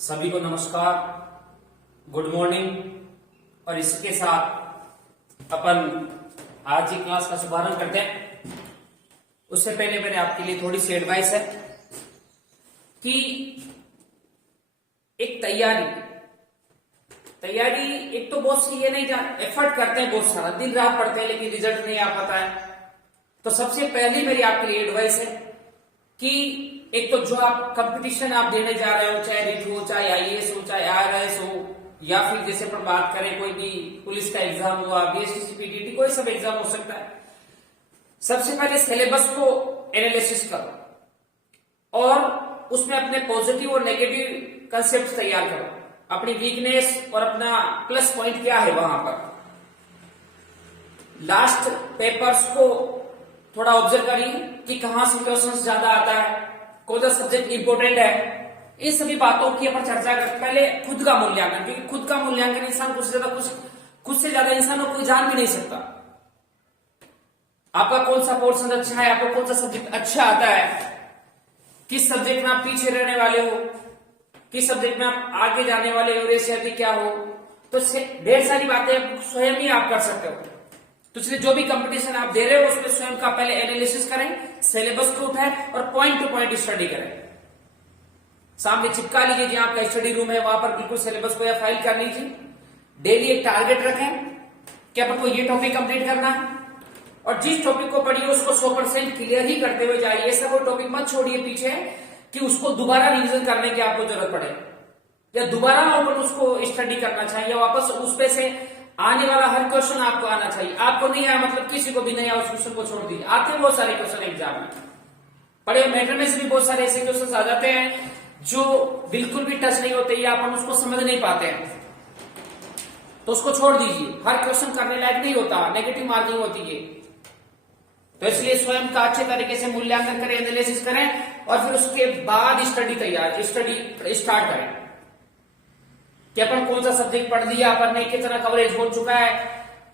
सभी को नमस्कार, गुड मॉर्निंग। और इसके साथ अपन आज की क्लास का शुभारंभ करते हैं। उससे पहले मेरे आपके लिए थोड़ी सी एडवाइस है कि एक तैयारी एक तो बहुत सी ये नहीं, एफर्ट करते हैं बहुत सारा, दिन रात पढ़ते हैं लेकिन रिजल्ट नहीं आ पाता है। तो सबसे पहली मेरी आपके लिए एडवाइस है कि एक तो जो आप कंपटीशन आप देने जा रहे हो, चाहे रिट हो, चाहे आईएएस हो, चाहे आरआईएस हो, या फिर जैसे अपन बात करें कोई भी पुलिस का एग्जाम हुआ, बीएसटीसी पीटीटी, कोई सब एग्जाम हो सकता है। सबसे पहले सिलेबस को एनालिसिस करो और उसमें अपने पॉजिटिव और नेगेटिव कंसेप्ट तैयार करो, अपनी वीकनेस और अपना प्लस पॉइंट क्या है वहां पर। लास्ट पेपर्स को थोड़ा ऑब्जर्व करिए कि कहां से क्वेश्चंस ज्यादा आता है, कौन सा सब्जेक्ट इंपोर्टेंट है। इन सभी बातों की अपन चर्चा करते पहले खुद का मूल्यांकन, क्योंकि खुद का मूल्यांकन इंसान खुद से ज्यादा इंसान कोई जान भी नहीं सकता। आपका कौन सा पोर्शन अच्छा है, आपको कौन सा सब्जेक्ट अच्छा आता है, किस सब्जेक्ट में आप पीछे रहने वाले हो, किस सब्जेक्ट में आप आगे जाने वाले हो, रेस अभी क्या हो। तो ढेर सारी बातें स्वयं ही आप कर सकते हो। तो इसलिए जो भी कंपटीशन आप दे रहे हो उसमें स्वयं का पहले एनालिसिस करें, सिलेबस को उठाएं और पॉइंट टू पॉइंट स्टडी करें। सामने चिपका लीजिए जहां आपका स्टडी रूम है, वहां पर बिल्कुल सिलेबस को या फाइल कर लीजिए। डेली एक टारगेट रखें कि अपन को ये टॉपिक कंप्लीट करना है और जिस टॉपिक को पढ़िए उसको 100% क्लियर ही करते हुए जाइए। ऐसा कोई टॉपिक मत छोड़िए पीछे कि उसको दोबारा रिवीजन करने की आपको जरूरत पड़े या दोबारा अपन उसको स्टडी करना चाहिए। वापस उस पे से आने वाला हर क्वेश्चन आपको आना चाहिए। आपको नहीं आया मतलब किसी को भी नहीं आया, उस क्वेश्चन को छोड़ दीजिए। आते हैं बहुत सारे क्वेश्चन एग्जाम में, पढ़े मैटर में से भी बहुत सारे ऐसे क्वेश्चन आ जाते हैं जो बिल्कुल भी टच नहीं होते या अपन उसको समझ नहीं पाते हैं, तो उसको छोड़ दीजिए। हर क्वेश्चन करने लायक नहीं होता, नेगेटिव मार्किंग होती है। तो इसलिए स्वयं का अच्छे तरीके से मूल्यांकन करें, एनालिसिस करें और फिर उसके बाद स्टडी स्टार्ट करें कि अपन कौन सा सब्जेक्ट पढ़ लिया, अपन ने कितना कवरेज हो चुका है।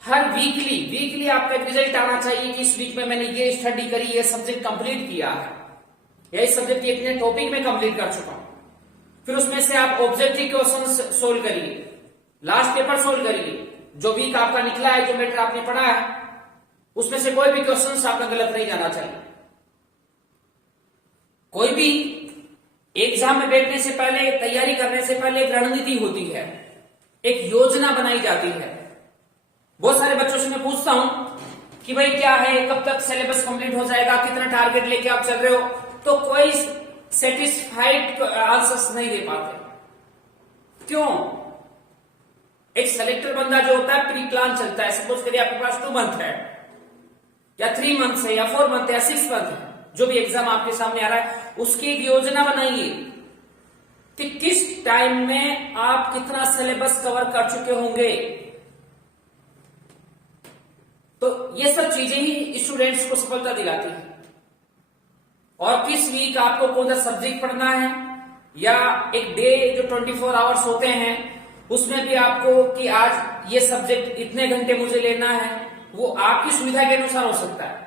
हर वीकली आपका एक रिजल्ट आना चाहिए कि इस वीक में मैंने ये स्टडी करी, ये सब्जेक्ट कंप्लीट किया है, या इस सब्जेक्ट के इतने टॉपिक में कंप्लीट कर चुका हूं। फिर उसमें से आप ऑब्जेक्टिव क्वेश्चन सोल्व करिए, लास्ट पेपर सोल्व करिए। जो वीक आपका निकला है, जो मैटर आपने पढ़ा है, उसमें से कोई भी क्वेश्चन आपका गलत नहीं जाना चाहिए। कोई भी एग्जाम में बैठने से पहले, तैयारी करने से पहले एक रणनीति होती है, एक योजना बनाई जाती है। बहुत सारे बच्चों से मैं पूछता हूं कि भाई क्या है, कब तक सिलेबस कंप्लीट हो जाएगा, कितना टारगेट लेके आप चल रहे हो, तो कोई सेटिस्फाइड आंसर्स नहीं दे पाते। क्यों? एक सेलेक्टर बंदा जो होता है प्री प्लान चलता है। सपोज करिए आपके पास 2 मंथ है या 3 मंथ है या 4 मंथ है या 6 मंथ है, जो भी एग्जाम आपके सामने आ रहा है, उसकी एक योजना बनाइए कि किस टाइम में आप कितना सिलेबस कवर कर चुके होंगे। तो ये सब चीजें ही स्टूडेंट्स को सफलता दिलाती है। और किस वीक आपको कौन सा सब्जेक्ट पढ़ना है, या एक डे जो 24 आवर्स होते हैं उसमें भी आपको कि आज ये सब्जेक्ट इतने घंटे मुझे लेना है, वो आपकी सुविधा के अनुसार हो सकता है।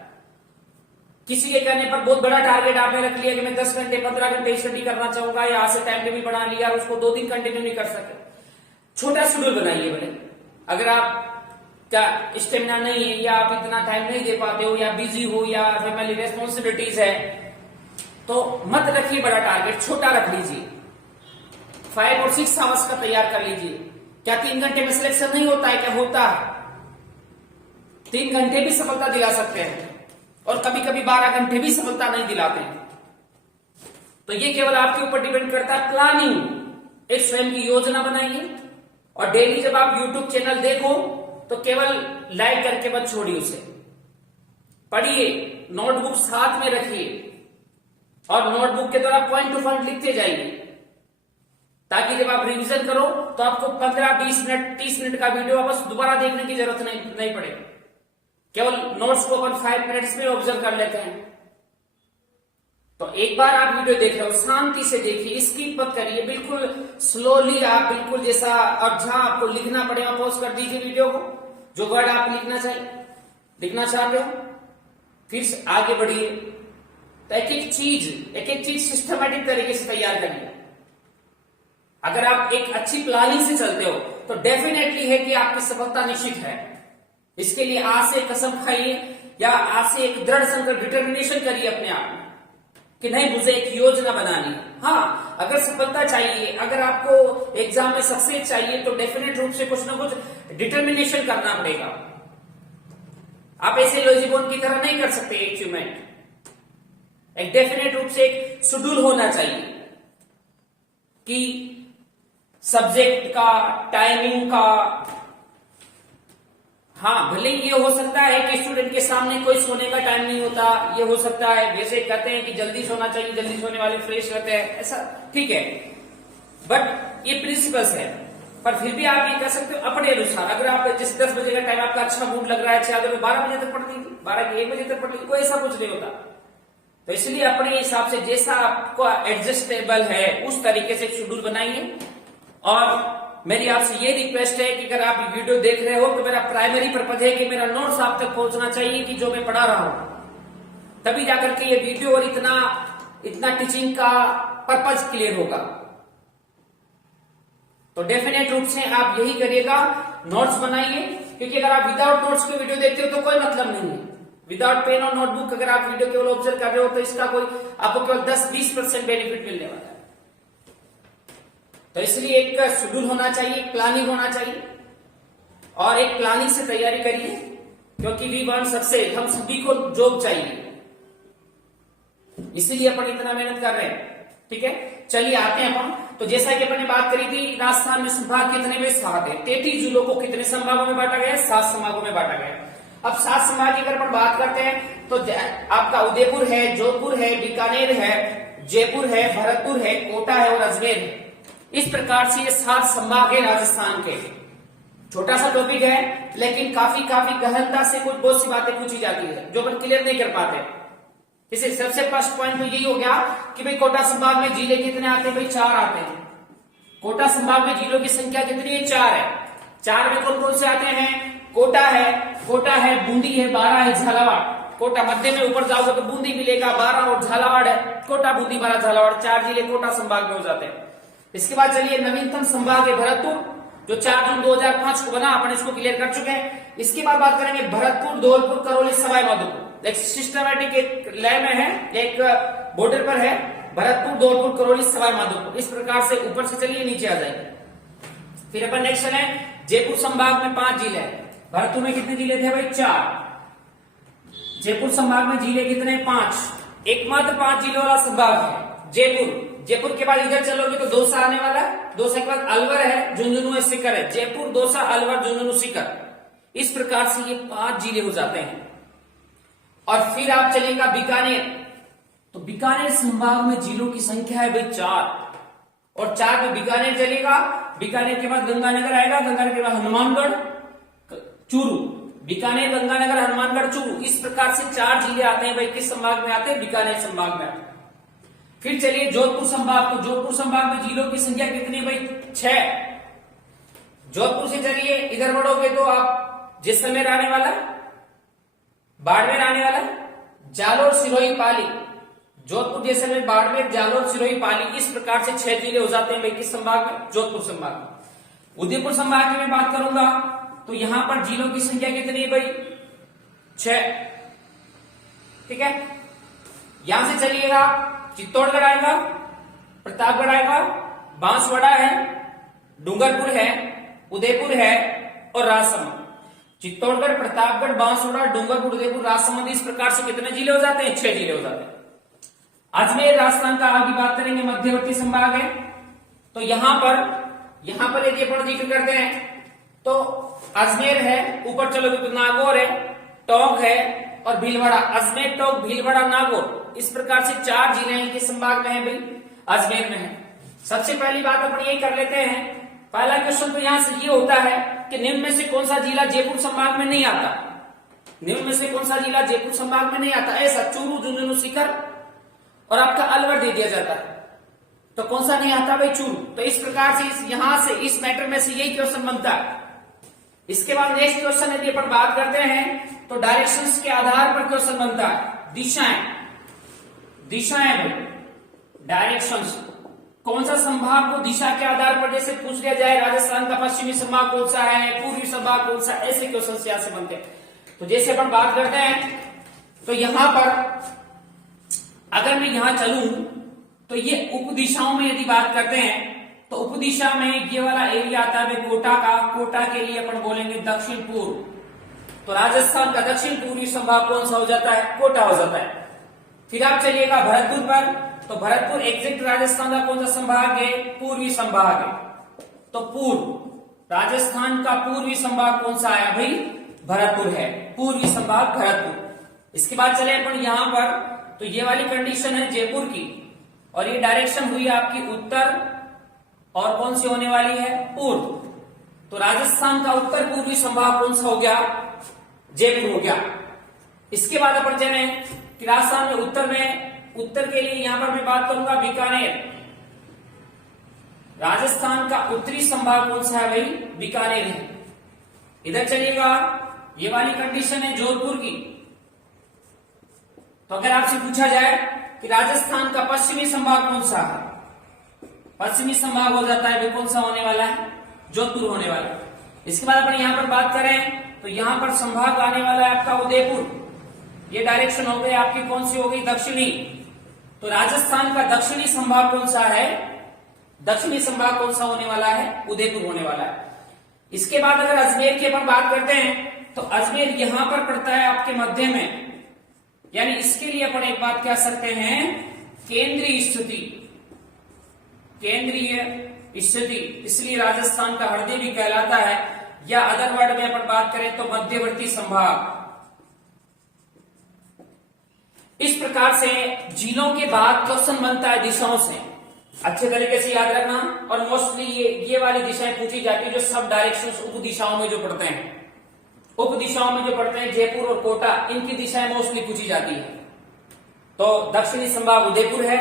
किसी के कहने पर बहुत बड़ा टारगेट आपने रख लिया कि मैं 10 घंटे 15 घंटे स्टडी करना चाहूंगा, या आज से टाइम टेबल बना लिया और उसको 2 दिन कंटिन्यू नहीं कर सके। छोटा शेड्यूल बनाइए भले। अगर आप क्या स्टेमिना नहीं है, या आप इतना टाइम नहीं दे पाते हो, या बिजी हो, या फैमिली रेस्पॉन्सिबिलिटीज है, तो मत रखिए बड़ा टारगेट, छोटा रख लीजिए। 5 और 6 आवर्स का तैयार कर लीजिए। क्या 3 घंटे में सिलेक्शन नहीं होता है? क्या होता है? 3 घंटे भी सफलता दिला सकते हैं और कभी कभी 12 घंटे भी सफलता नहीं दिलाते हैं। तो ये केवल आपके ऊपर डिपेंड करता है। प्लानिंग, एक स्वयं की योजना बनाइए और डेली जब आप यूट्यूब चैनल देखो तो केवल लाइक करके मत छोड़िए, उसे पढ़िए, नोटबुक साथ में रखिए और नोटबुक के द्वारा पॉइंट टू पॉइंट लिखते जाइए, ताकि जब आप रिवीजन करो तो आपको 15-20 मिनट 30 मिनट का वीडियो बस दोबारा देखने की जरूरत नहीं पड़े। केवल नोट्स को अपन 5 मिनट्स में ऑब्जर्व कर लेते हैं। तो एक बार आप वीडियो देख रहे हो, शांति से देखिए, स्किप मत करिए, बिल्कुल स्लोली आप बिल्कुल जैसा, और जहां आपको लिखना पड़ेगा पॉज कर दीजिए वीडियो को, जो वर्ड आप लिखना चाहते हो, फिर आगे बढ़िए। तो एक एक चीज सिस्टमैटिक तरीके से तैयार करिए। अगर आप एक अच्छी प्लानिंग से चलते हो तो डेफिनेटली है कि आपकी सफलता निश्चित है। इसके लिए आज से कसम खाइए या आज से एक दृढ़ संकल्प डिटर्मिनेशन करिए अपने आप में कि नहीं, मुझे एक योजना बनानी है। हाँ, अगर सफलता चाहिए, अगर आपको एग्जाम में सक्सेस चाहिए तो डेफिनेट रूप से कुछ ना कुछ डिटर्मिनेशन करना पड़ेगा। आप ऐसे लॉजिबोन की तरह नहीं कर सकते अचीवमेंट। एक डेफिनेट रूप से एक शेड्यूल होना चाहिए कि सब्जेक्ट का, टाइमिंग का। हाँ, भले ये हो सकता है कि स्टूडेंट के सामने कोई सोने का टाइम नहीं होता, ये हो सकता है, जैसे कहते हैं कि जल्दी सोना चाहिए, जल्दी सोने वाले फ्रेश रहते हैं, ऐसा ठीक है, बट ये प्रिंसिपल्स है। पर फिर भी आप ये कह सकते हो अपने अनुसार। अगर आप जिस 10 बजे का टाइम आपका अच्छा मूड लग रहा है, 12 बजे तक पढ़ लीजिए, 12 के 1 बजे तक पढ़ लीजिए, कोई ऐसा कुछ नहीं होता। तो इसलिए अपने हिसाब से जैसा आपको एडजस्टेबल है उस तरीके से शेड्यूल बनाइए। और मेरी आपसे ये रिक्वेस्ट है कि अगर आप वीडियो देख रहे हो तो मेरा प्राइमरी पर्पज है कि मेरा नोट्स आप तक पहुंचना चाहिए कि जो मैं पढ़ा रहा हूं, तभी जाकर के ये वीडियो और इतना टीचिंग का पर्पज क्लियर होगा। तो डेफिनेट रूप से आप यही करिएगा, नोट्स बनाइए, क्योंकि अगर आप विदाउट नोट्स के वीडियो देखते हो तो कोई मतलब नहीं है। विदाउट पेन और नोटबुक अगर आप वीडियो केवल ऑब्जर्व कर रहे हो तो इसका कोई आपको केवल 10-20% बेनिफिट मिलने वाला है। तो इसलिए एक शेड्यूल होना चाहिए, प्लानिंग होना चाहिए, और एक प्लानिंग से तैयारी करिए, क्योंकि वी वांट सक्सेस, हम सभी को जॉब चाहिए, इसीलिए अपन इतना मेहनत कर रहे हैं। ठीक है, चलिए आते हैं अपन। तो जैसा कि अपन ने बात करी थी, राजस्थान में संभाग कितने में 7 है। 33 जिलों को कितने संभागों में बांटा गया है? 7 संभागों में बांटा गया। अब 7 संभाग की अगर अपन बात करते हैं तो आपका उदयपुर है, जोधपुर है, बीकानेर है, जयपुर है, भरतपुर है, कोटा है और अजमेर है। इस प्रकार से ये 7 संभाग है राजस्थान के। छोटा सा टॉपिक है, लेकिन काफी गहनता से कुछ बहुत सी बातें पूछी जाती है जो अपन क्लियर नहीं कर पाते। इसे सबसे फर्स्ट पॉइंट तो यही हो गया कि भाई कोटा संभाग में जिले कितने आते हैं? भाई 4 आते हैं। कोटा संभाग में जिलों की संख्या कितनी है? 4 है। 4 में कौन कौन से आते हैं? कोटा है, बूंदी है, 12 है, झालावाड़। कोटा मध्य में ऊपर जाओगे तो बूंदी मिलेगा, 12 और झालावाड़ है। कोटा, बूंदी, 12, झालावाड़, 4 जिले कोटा संभाग में हो जाते हैं। इसके बाद चलिए नवीनतम संभाग है भरतपुर, जो 4 जून 2005 को बना, अपन इसको क्लियर कर चुके हैं। इसके बाद बात करेंगे भरतपुर, धौलपुर, करौली, सवाई माधोपुर। एक सिस्टमैटिक एक लय में है, एक बॉर्डर पर है, भरतपुर, धौलपुर, करौली, सवाई माधोपुर। इस प्रकार से ऊपर से चलिए नीचे आ जाएंगे। फिर अपन नेक्स्ट है जयपुर संभाग में 5 जिले हैं। भरतपुर में कितने जिले थे भाई? 4। जयपुर संभाग में जिले कितने? 5। एकमात्र 5 जिलों वाला संभाग है जयपुर। जयपुर के बाद इधर चलोगे तो दौसा आने वाला है, दौसा के बाद अलवर है, झुंझुनू है, सीकर है। जयपुर, दौसा, अलवर, झुंझुनू, सीकर, इस प्रकार से ये 5 जिले हो जाते हैं। और फिर आप चलेगा बीकानेर, तो बीकानेर संभाग में जिलों की संख्या है भाई 4, और 4 में बीकानेर चलेगा। बीकानेर के बाद गंगानगर आएगा, गंगानगर के बाद हनुमानगढ़, चूरू। बीकानेर, गंगानगर, हनुमानगढ़, चूरू, इस प्रकार से 4 जिले आते हैं भाई। किस संभाग में आते हैं? बीकानेर संभाग में आते हैं। फिर चलिए जोधपुर संभाग, तो जोधपुर संभाग में जिलों की संख्या कितनी है भाई? 6। जोधपुर से चलिए इधर बढ़ोगे तो आप जैसलमेर आने वाला, बाड़मेर आने वाला, जालोर, सिरोही, पाली। जोधपुर, जैसलमेर, बाड़मेर, जालोर, सिरोही, पाली, इस प्रकार से 6 जिले हो जाते हैं भाई किस संभाग में? जोधपुर संभाग में। उदयपुर संभाग की मैं बात करूंगा तो यहां पर जिलों की संख्या कितनी है भाई? 6। ठीक है, यहां से चलिएगा चित्तौड़गढ़ आएगा, प्रतापगढ़ आएगा, बांसवाड़ा है, डूंगरपुर है, उदयपुर है और राजसमंद। चित्तौड़गढ़, प्रतापगढ़, बांसवाड़ा, डूंगरपुर, उदयपुर, राजसमंद, इस प्रकार से कितने जिले हो जाते हैं? 6 जिले हो जाते हैं। अजमेर राजस्थान का आगे बात करेंगे, मध्यवर्ती संभाग है। तो यहां पर यदि अपन जिक्र करते हैं तो अजमेर है, ऊपर चलोगे तो नागौर है, टोंक है और भीलवाड़ा। अजमेर, टोंक, भीलवाड़ा, नागौर, इस प्रकार से 4 जिले हैं किस संभाग में है भाई? अजमेर में है। सबसे पहली बात अपन यही कर लेते हैं, पहला क्वेश्चन तो यहां से ये होता है कि निम्न में से कौन सा जिला जयपुर संभाग में नहीं आता? निम्न में से कौन सा जिला जयपुर संभाग में नहीं आता? ऐसा चूरू, झुंझुनू, सीकर और आपका अलवर दे दिया जाता है, तो कौन सा नहीं आता भाई? चूरू। तो इस प्रकार से यहां से इस मैटर में से यही क्वेश्चन बनता है। इसके बाद नेक्स्ट क्वेश्चन यदि अपन बात करते हैं तो डायरेक्शंस के आधार पर क्वेश्चन बनता है। दिशाएं भाई, डायरेक्शंस, कौन सा संभाग को दिशा के आधार पर जैसे पूछ लिया जाए, राजस्थान का पश्चिमी संभाग कौन सा है, पूर्वी संभाग कौन सा, ऐसे क्वेश्चन यहां से बनते हैं। तो जैसे अपन बात करते हैं, तो यहां पर अगर मैं यहां चलूं तो ये उप दिशाओं में यदि बात करते हैं तो उप दिशा में ये वाला एरिया आता है कोटा का। कोटा के लिए अपन बोलेंगे दक्षिण पूर्व। तो राजस्थान का दक्षिण पूर्वी संभाग कौन सा हो जाता है, कोटा हो जाता है। फिर आप चलिएगा भरतपुर पर, तो भरतपुर एग्जैक्ट राजस्थान का कौन सा संभाग है, पूर्वी संभाग है। तो पूर्व राजस्थान का पूर्वी संभाग कौन सा आया भाई, भरतपुर है, पूर्वी संभाग भरतपुर। इसके बाद चले अपन यहां पर, तो ये वाली कंडीशन है जयपुर की, और ये डायरेक्शन हुई आपकी उत्तर, और कौन सी होने वाली है, पूर्व। तो राजस्थान का उत्तर पूर्वी संभाग कौन सा हो गया, जयपुर हो गया। इसके बाद अपन चले कि राजस्थान में उत्तर के लिए यहां पर मैं बात करूंगा बीकानेर। राजस्थान का उत्तरी संभाग कौन सा है भाई, बीकानेर है। इधर चलिएगा, ये वाली कंडीशन है जोधपुर की। तो अगर आपसे पूछा जाए कि राजस्थान का पश्चिमी संभाग कौन सा है, पश्चिमी संभाग हो जाता है, कौन सा होने वाला है, जोधपुर होने वाला है। इसके बाद अपन यहां पर बात करें तो यहां पर संभाग आने वाला है आपका उदयपुर। ये डायरेक्शन हो गई आपकी, कौन सी हो गई, दक्षिणी। तो राजस्थान का दक्षिणी संभाग कौन सा है, दक्षिणी संभाग कौन सा होने वाला है, उदयपुर होने वाला है। इसके बाद अगर अजमेर की अपन बात करते हैं तो अजमेर यहां पर पड़ता है आपके मध्य में, यानी इसके लिए अपन एक बात कह सकते हैं, केंद्रीय स्थिति, केंद्रीय स्थिति, इसलिए राजस्थान का हृदय भी कहलाता है। या अदर वर्ड में अपन बात करें तो मध्यवर्ती संभाग। इस प्रकार से जिलों के बाद क्वेश्चन बनता है दिशाओं से, अच्छे तरीके से याद रखना। और मोस्टली ये वाली दिशाएं पूछी जाती है जो सब डायरेक्शंस उप दिशाओं में जो पड़ते हैं, उप दिशाओं में जो पड़ते हैं, जयपुर और कोटा, इनकी दिशाएं मोस्टली पूछी जाती है। तो दक्षिणी संभाग उदयपुर है,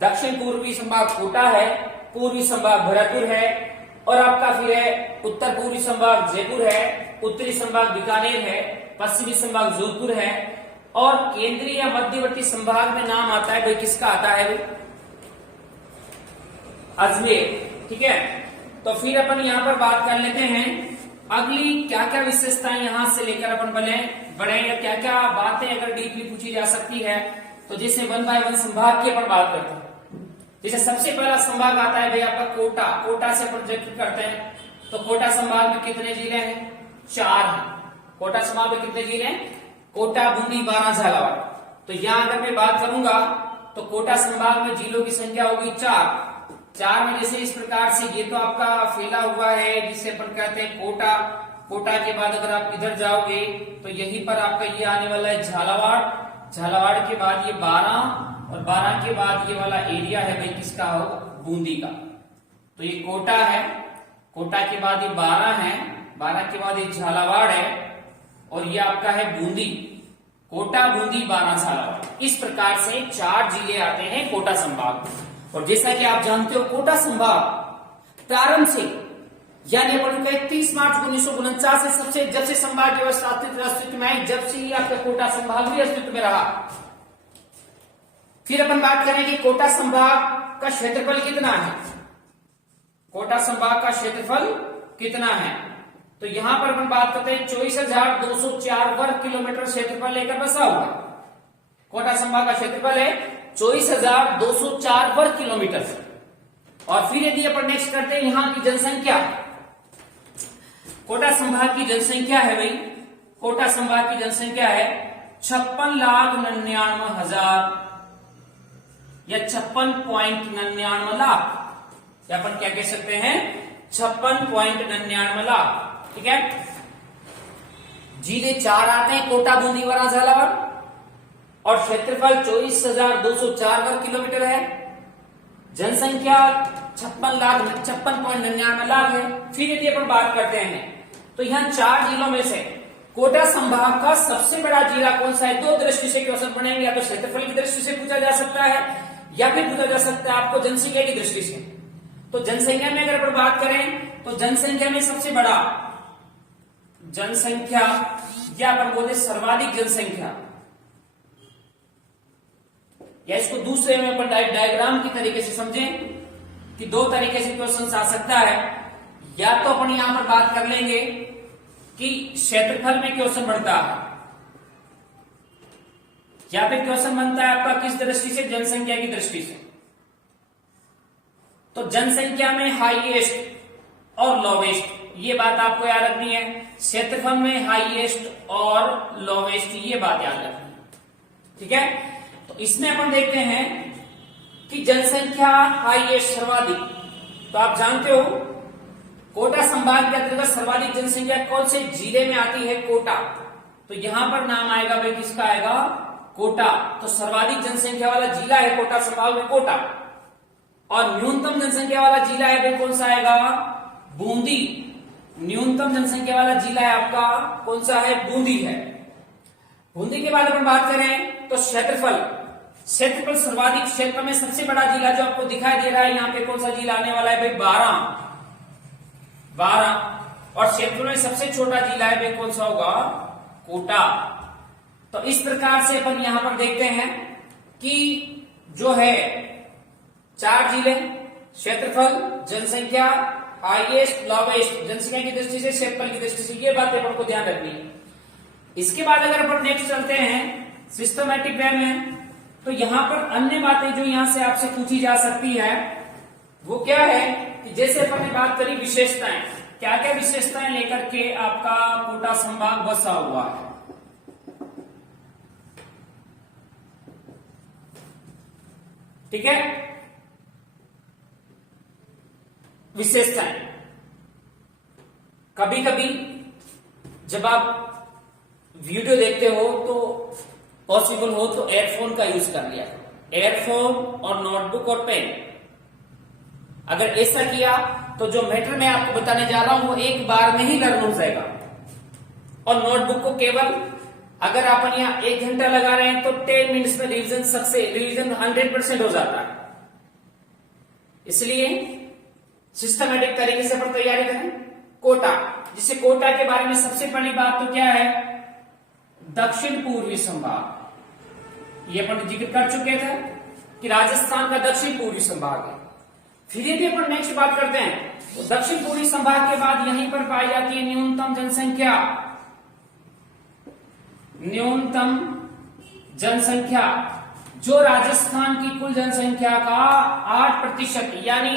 दक्षिण पूर्वी संभाग कोटा है, पूर्वी संभाग भरतपुर है, और आपका फिर है उत्तर पूर्वी संभाग जयपुर है, उत्तरी संभाग बीकानेर है, पश्चिमी संभाग जोधपुर है, और केंद्रीय या मध्यवर्ती संभाग में नाम आता है भाई, किसका आता है भाई, अजमेर। ठीक है, तो फिर अपन यहां पर बात कर लेते हैं अगली क्या क्या विशेषताएं यहां से लेकर अपन बढ़े, या क्या क्या बातें अगर डीपली पूछी जा सकती है। तो जैसे 1 बाय 1 संभाग की अपन बात करते हैं। जैसे सबसे पहला संभाग आता है भाई आपका कोटा। कोटा से अपन जिक्र करते हैं तो कोटा संभाग में कितने जिले हैं, 4 हैं। कोटा संभाग में कितने जिले हैं, कोटा, बूंदी, बारां, झालावाड़। तो यहां अगर मैं बात करूंगा तो कोटा संभाग में जिलों की संख्या होगी 4 में। जैसे इस प्रकार से ये तो आपका फैला हुआ है जिसे अपन कहते हैं कोटा। कोटा के बाद अगर आप इधर जाओगे तो यहीं पर आपका ये आने वाला है झालावाड़। झालावाड़ के बाद ये बारां, और बारां के बाद ये वाला एरिया है भाई किसका हो, बूंदी का। तो ये कोटा है, कोटा के बाद ये बारां है, बारां के बाद ये झालावाड़ है, और ये आपका है बूंदी। कोटा, बूंदी, बारां, झालावाड़, इस प्रकार से 4 जिले आते हैं कोटा संभाग। और जैसा कि आप जानते हो कोटा संभाग प्रारंभ से, यानी अपन 31 मार्च 1949 से जब से संभाग व्यवस्था अस्तित्व में आई, जब से ही आपका कोटा संभाग भी अस्तित्व में रहा। फिर अपन बात करें कि कोटा संभाग का क्षेत्रफल कितना है, कोटा संभाग का क्षेत्रफल कितना है। तो यहां पर अपन बात करते हैं 24,204 वर्ग किलोमीटर क्षेत्रफल लेकर बसा हुआ। कोटा संभाग का क्षेत्रफल है 24,204 वर्ग किलोमीटर। और फिर यदि अपन नेक्स्ट करते हैं यहां की जनसंख्या, कोटा संभाग की जनसंख्या है भाई, कोटा संभाग की जनसंख्या है 56,99,000 या 56.99 लाख, या अपन क्या कह सकते हैं 56.99 लाख। ठीक है, जिले 4 आते हैं कोटा, बूंदी, बारां, झालावाड़, और क्षेत्रफल 24,204 वर्ग किलोमीटर है। जनसंख्या 56.99 लाख है। फिर यदि अपन बात करते हैं तो यहाँ 4 जिलों में से कोटा संभाग का सबसे बड़ा जिला कौन सा है, 2 दृष्टि से क्वेश्चन बनेंगे, या तो क्षेत्रफल की दृष्टि से पूछा जा सकता है या फिर पूछा जा सकता है आपको जनसंख्या की दृष्टि से। तो जनसंख्या में अगर अपन बात करें तो जनसंख्या में सबसे बड़ा जनसंख्या, या अपन बोलते सर्वाधिक जनसंख्या, या इसको दूसरे में अपन डायग्राम की तरीके से समझें कि दो तरीके से क्वेश्चन आ सकता है। या तो अपन यहां पर बात कर लेंगे कि क्षेत्रफल में क्वेश्चन बढ़ता है, या फिर क्वेश्चन बनता है आपका किस दृष्टि से, जनसंख्या की दृष्टि से। तो जनसंख्या में हाईएस्ट और लोवेस्ट, ये बात आपको याद रखनी है। क्षेत्रफल में हाईएस्ट और लोवेस्ट, ये बात याद रखनी है, ठीक है। तो इसमें अपन देखते हैं कि जनसंख्या हाईएस्ट, सर्वाधिक, तो आप जानते हो कोटा संभाग के अंतर्गत सर्वाधिक जनसंख्या कौन से जिले में आती है, कोटा। तो यहां पर नाम आएगा भाई, किसका आएगा, कोटा। तो सर्वाधिक जनसंख्या वाला जिला है कोटा संभाग में, कोटा। और न्यूनतम जनसंख्या वाला जिला है भाई, कौन सा आएगा, बूंदी। न्यूनतम जनसंख्या वाला जिला है आपका कौन सा है, बूंदी है। बूंदी के बाद अपन बात करें तो क्षेत्रफल, क्षेत्रफल सर्वाधिक, क्षेत्र में सबसे बड़ा जिला जो आपको दिखाई दे रहा है यहाँ पे, कौन सा जिला आने वाला है भाई, 12। और क्षेत्र में सबसे छोटा जिला है भाई, कौन सा होगा, कोटा। तो इस प्रकार से अपन यहां पर देखते हैं कि जो है 4 जिले, क्षेत्रफल, जनसंख्या, हाईएस्ट, लोवेस्ट, जनसंख्या की दृष्टि से, क्षेत्रफल की दृष्टि से, ये बातें अपन को ध्यान रखनी है। इसके बाद अगर अपन नेक्स्ट चलते हैं सिस्टमैटिक वे में, तो यहां पर अन्य बातें जो यहां से आपसे पूछी जा सकती है वो क्या है कि जैसे अपन ने बात करी विशेषताएं, क्या क्या विशेषताएं लेकर के आपका कोटा संभाग बसा हुआ है। ठीक है, विशेषताएं, कभी कभी जब आप वीडियो देखते हो तो पॉसिबल हो तो एयरफोन का यूज कर लिया, एयरफोन और नोटबुक और पेन। अगर ऐसा किया तो जो मैटर मैं आपको बताने जा रहा हूं वो एक बार में ही लर्न हो जाएगा। और नोटबुक को केवल अगर अपन यहां 1 घंटा लगा रहे हैं तो 10 मिनट्स में रिवीजन 100% हो जाता है। इसलिए सिस्टमैटिक तरीके से अपन तैयारी करें। कोटा, जिसे कोटा के बारे में सबसे पहली बात तो क्या है, दक्षिण पूर्वी संभाग, ये अपन जिक्र कर चुके थे कि राजस्थान का दक्षिण पूर्वी संभाग है। फिर यदि अपन नेक्स्ट बात करते हैं तो दक्षिण पूर्वी संभाग के बाद यहीं पर पाई जाती है न्यूनतम जनसंख्या। न्यूनतम जनसंख्या जो राजस्थान की कुल जनसंख्या का 8% यानी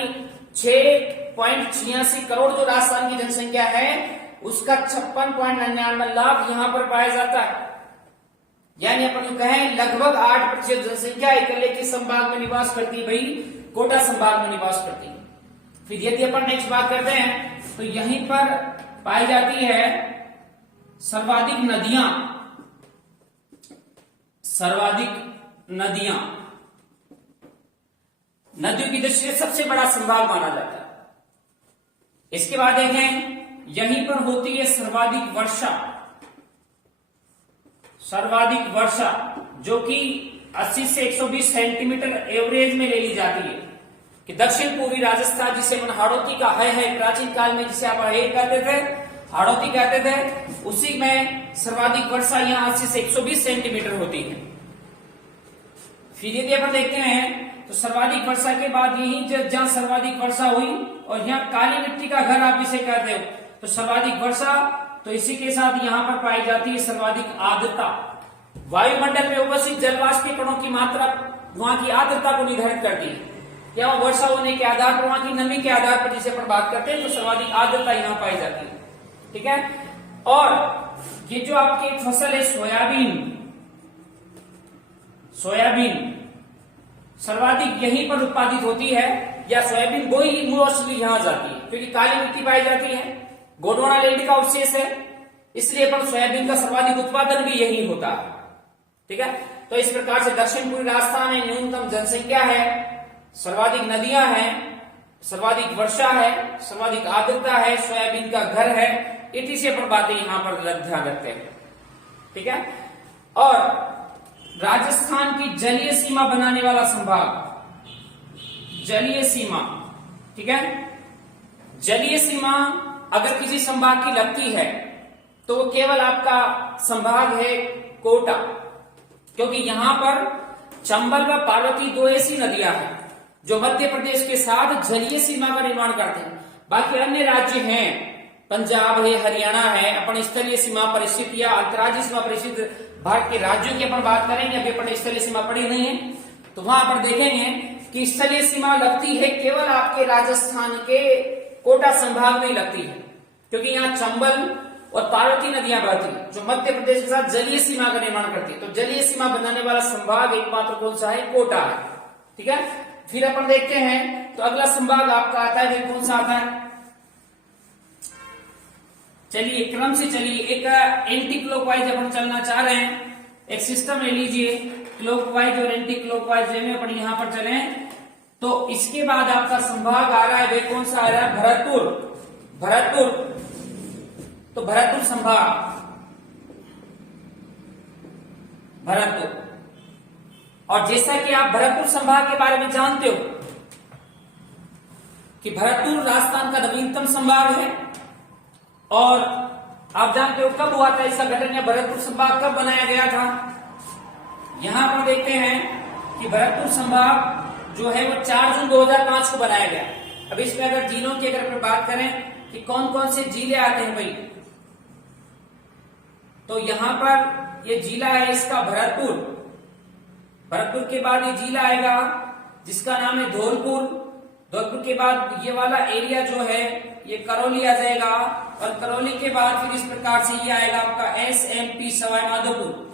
6.86 करोड़ जो राजस्थान की जनसंख्या है उसका 56.99 लाख यहां पर पाया जाता है। यानी अपन कहें लगभग 8% जनसंख्या इकल्ले के संभाग में निवास करती है, भाई कोटा संभाग में निवास करती है। फिर यदि अपन नेक्स्ट बात करते हैं तो यहीं पर पाई जाती है सर्वाधिक नदियां, सर्वाधिक नदियां, नदियों की दृष्टि से सबसे बड़ा संभाग माना जाता है। इसके बाद देखें यहीं पर होती है सर्वाधिक वर्षा, सर्वाधिक वर्षा जो कि 80 से 120 सेंटीमीटर एवरेज में ले ली जाती है। कि दक्षिण पूर्वी राजस्थान जिसे मन हाड़ौती का है प्राचीन काल में जिसे आप है कहते थे, हाड़ौती कहते थे, उसी में सर्वाधिक वर्षा यहाँ 80 से 120 सेंटीमीटर होती है। फिर यदि अपन देखते हैं तो सर्वाधिक वर्षा के बाद यही जहां सर्वाधिक वर्षा हुई और यहाँ काली मिट्टी का घर आप इसे कहते हो, तो सर्वाधिक वर्षा, तो इसी के साथ यहाँ पर पाई जाती है सर्वाधिक आर्द्रता। वायुमंडल में उपस्थित जलवाष्प के कणों की मात्रा वहां की आर्द्रता को निर्धारित करती है, या वर्षा होने के आधार पर, वहां की नमी के आधार पर जिसे अपन बात करते हैं, तो सर्वाधिक आर्द्रता यहाँ पाई जाती है। ठीक है, और ये जो आपकी फसल है सोयाबीन, सोयाबीन सर्वाधिक यहीं पर उत्पादित होती है, या सोयाबीन बोई मोस्टली यहां जाती है क्योंकि काली मिट्टी पाई जाती है, गोंडवाना लैंड का अवशेष है, इसलिए अपन सोयाबीन का सर्वाधिक उत्पादन भी यही होता है। ठीक है, तो इस प्रकार से दक्षिण पूर्वी राजस्थान में न्यूनतम जनसंख्या है, सर्वाधिक नदियां हैं, सर्वाधिक वर्षा है, सर्वाधिक आर्द्रता है, सोयाबीन का घर है, इतनी से अपन बातें यहां पर ध्यान रखते हैं। ठीक है, और राजस्थान की जलीय सीमा बनाने वाला संभाग, जलीय सीमा। ठीक है, जलीय सीमा अगर किसी संभाग की लगती है तो वो केवल आपका संभाग है कोटा, क्योंकि यहां पर चंबल व पार्वती दो ऐसी नदियां हैं जो मध्य प्रदेश के साथ जलीय सीमा का निर्माण करते हैं। बाकी अन्य राज्य हैं, पंजाब है, हरियाणा है, अपन स्थलीय सीमा परिस्थित या अंतर्राज्यीय सीमा परिस्थित भारत के राज्यों की अपन बात करेंगे। अभी अपन स्थलीय सीमा पढ़ी नहीं है, तो वहां पर देखेंगे कि स्थलीय सीमा लगती है केवल आपके राजस्थान के कोटा संभाग में लगती है, क्योंकि यहाँ चंबल और पार्वती नदियां बहती है जो मध्य प्रदेश के साथ जलीय सीमा का निर्माण करती है। तो जलीय सीमा बनाने वाला संभाग एकमात्र कौन सा है? कोटा है। ठीक है, फिर अपन देखते हैं तो अगला संभाग आपका आता है, कौन सा आता है? चलिए क्रम से चलिए, एक एंटी क्लॉकवाइज अपन चलना चाह रहे हैं, एक सिस्टम ले लीजिए क्लॉकवाइज और एंटी क्लॉकवाइज में अपन यहां पर चले। तो इसके बाद आपका संभाग आ रहा है, वे कौन सा आ रहा है? भरतपुर। तो भरतपुर संभाग, भरतपुर। और जैसा कि आप भरतपुर संभाग के बारे में जानते हो कि भरतपुर राजस्थान का नवीनतम संभाग है, और आप जानते हो कब हुआ था इसका गठन, या भरतपुर संभाग कब बनाया गया था? यहां पर देखते हैं कि भरतपुर संभाग जो है वो 4 जून 2005 को बनाया गया। अब इसमें अगर जिलों की अगर बात करें कि कौन कौन से जिले आते हैं भाई, तो यहां पर ये जिला है इसका भरतपुर। भरतपुर के बाद ये जिला आएगा जिसका नाम है धौलपुर। धौलपुर के बाद ये वाला एरिया जो है ये करौली आ जाएगा, और करौली के बाद फिर इस प्रकार से ये आएगा आपका SMP सवाई माधोपुर।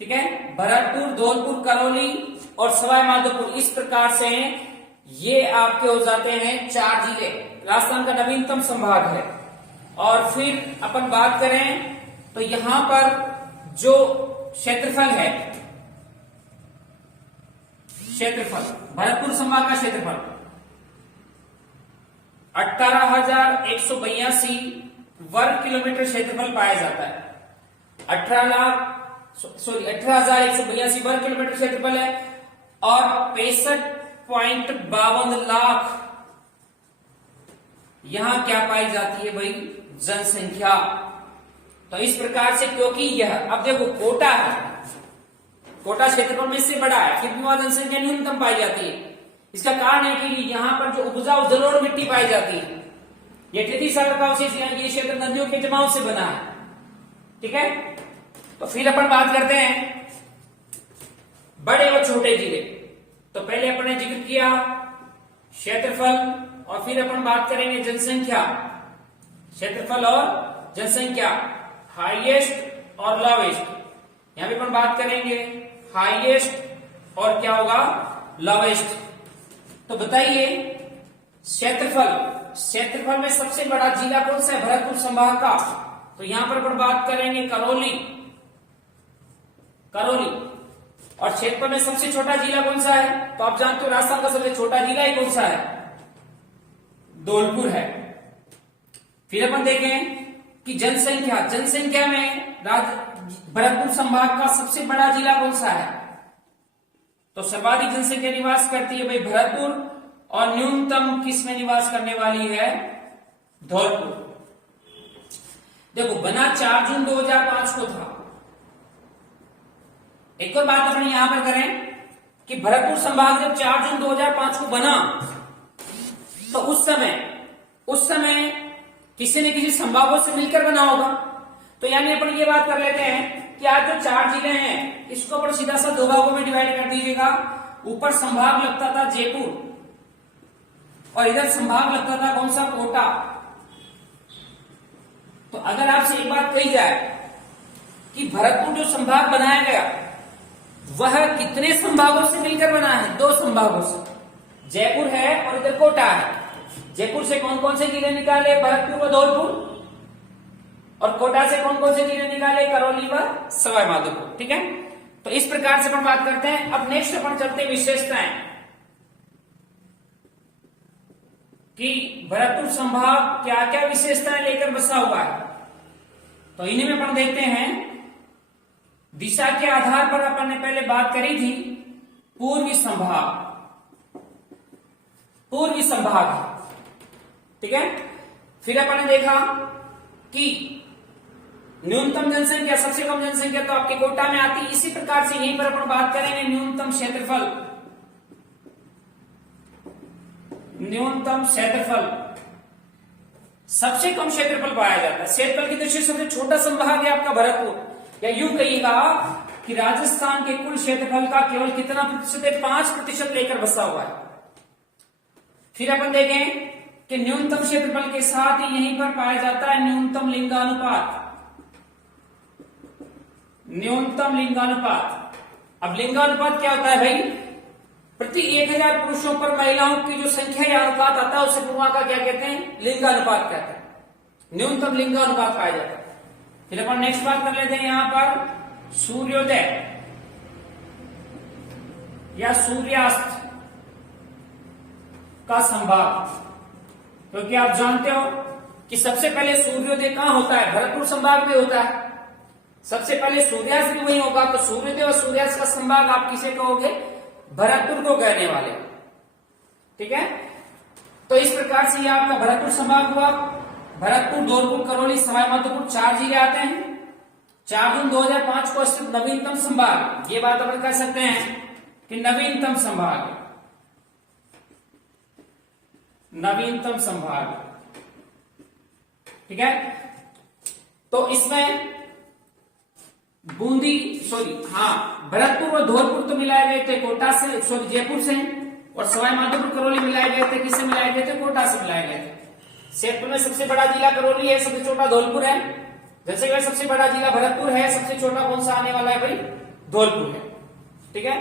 ठीक है, भरतपुर, धौलपुर, करौली और सवाई माधोपुर, इस प्रकार से ये आपके हो जाते हैं 4 जिले, राजस्थान का नवीनतम संभाग है। और फिर अपन बात करें तो यहां पर जो क्षेत्रफल है, क्षेत्रफल भरतपुर संभाग का क्षेत्रफल 18,182 वर्ग किलोमीटर क्षेत्रफल पाया जाता है। 18,182 वर्ग किलोमीटर क्षेत्रफल है, और 65.52 लाख यहां क्या पाई जाती है भाई? जनसंख्या। तो इस प्रकार से, क्योंकि यह अब देखो कोटा है, कोटा क्षेत्रफल में से बड़ा है, फिर भी वहां जनसंख्या न्यूनतम पाई जाती है। इसका कारण है कि यहाँ पर जो उपजाऊ जलोढ़ मिट्टी पाई जाती है, ये खेती सागर का अवशेष, ये क्षेत्र नदियों के जमाव से बना है। ठीक है, तो फिर अपन बात करते हैं बड़े और छोटे जिले। तो पहले अपन ने जिक्र किया क्षेत्रफल, और फिर अपन बात करेंगे जनसंख्या। क्षेत्रफल और जनसंख्या, हाईएस्ट और लॉवेस्ट। यहां भी अपन बात करेंगे हाईएस्ट और क्या होगा? लॉवेस्ट। तो बताइए क्षेत्रफल में सबसे बड़ा जिला कौन सा है? भरतपुर संभाग का। तो यहां पर अपन बात करेंगे करौली। और क्षेत्रफल में सबसे छोटा जिला कौन सा है? तो आप जानते हो राजस्थान का सबसे छोटा जिला ही कौन सा है? धौलपुर है। फिर अपन देखें कि जनसंख्या में भरतपुर संभाग का सबसे बड़ा जिला कौन सा है? तो सर्वाधिक जनसंख्या निवास करती है भाई भरतपुर, और न्यूनतम किस में निवास करने वाली है? धौलपुर। देखो बना 4 जून 2005 को था। एक और बात अपने यहां पर करें कि भरतपुर संभाग जब 4 जून 2005 को बना, तो उस समय किसी न किसी संभागों से मिलकर बना होगा। तो यानी अपन ये बात कर लेते हैं कि आज जो 4 जिले हैं इसको अपन सीधा सा 2 भागों में डिवाइड कर दीजिएगा। ऊपर संभाग लगता था जयपुर, और इधर संभाग लगता था कौन सा? कोटा। तो अगर आपसे एक बात कही जाए कि भरतपुर जो संभाग बनाया गया वह कितने संभागों से मिलकर बना है? 2 संभागों से, जयपुर है और इधर कोटा है। जयपुर से कौन कौन से जिले निकाले? भरतपुर व धौलपुर। और कोटा से कौन कौन से जिले निकाले? करौली व सवाई माधोपुर। ठीक है, तो इस प्रकार से अपन बात करते हैं। अब नेक्स्ट अपन चलते हैं विशेषताएं, कि भरतपुर संभाग क्या क्या विशेषताएं लेकर बसा हुआ है। तो इन्हीं में अपन देखते हैं, दिशा के आधार पर अपन ने पहले बात करी थी पूर्वी संभाग। ठीक है, फिर अपन ने देखा कि न्यूनतम जनसंख्या, सबसे कम जनसंख्या तो आपके कोटा में आती है। इसी प्रकार से यहीं पर अपन बात करेंगे न्यूनतम क्षेत्रफल। न्यूनतम क्षेत्रफल, सबसे कम क्षेत्रफल पाया जाता है। क्षेत्रफल की दृष्टि से सबसे छोटा संभाग है आपका भरतपुर। या यूं कहिएगा कि राजस्थान के कुल क्षेत्रफल का केवल कितना प्रतिशत है, 5% लेकर बसा हुआ है। फिर अपन देखें कि न्यूनतम क्षेत्रफल के साथ ही यहीं पर पाया जाता है न्यूनतम लिंगानुपात। न्यूनतम लिंगानुपात, अब लिंगानुपात क्या होता है भाई, प्रति 1000 पुरुषों पर महिलाओं की जो संख्या या अनुपात आता है उसे पूर्वा का क्या कहते हैं, लिंगानुपात कहते हैं। न्यूनतम लिंगानुपात पाया जाता है। फिर अपन नेक्स्ट बात कर लेते हैं यहां पर सूर्योदय या सूर्यास्त का संभाग। क्योंकि आप जानते हो कि सबसे पहले सूर्योदय कहां होता है, भरतपुर संभाग में होता है। सबसे पहले सूर्यास्त भी वही होगा, तो सूर्योदय और सूर्यास्त का संभाग आप किसे कहोगे, भरतपुर को कहने वाले। ठीक है, तो इस प्रकार से ये आपका भरतपुर संभाग हुआ। भरतपुर, धौलपुर, करौली, सवाई माधोपुर 4 जिले आते हैं। 4 जून 2005 को स्थित नवीनतम संभाग, ये बात अपन कह सकते हैं कि नवीनतम संभाग, नवीनतम संभाग। ठीक है, तो इसमें बूंदी भरतपुर और धौलपुर तो मिलाए गए थे कोटा से, जयपुर से, और सवाई माधोपुर, करौली मिलाए गए थे, किससे मिलाए गए थे, कोटा से मिलाए गए थे। क्षेत्र में सबसे बड़ा जिला करौली है, सबसे छोटा धौलपुर है। जैसे कि सबसे बड़ा जिला भरतपुर है, सबसे छोटा कौन सा आने वाला है भाई, धौलपुर है। ठीक है,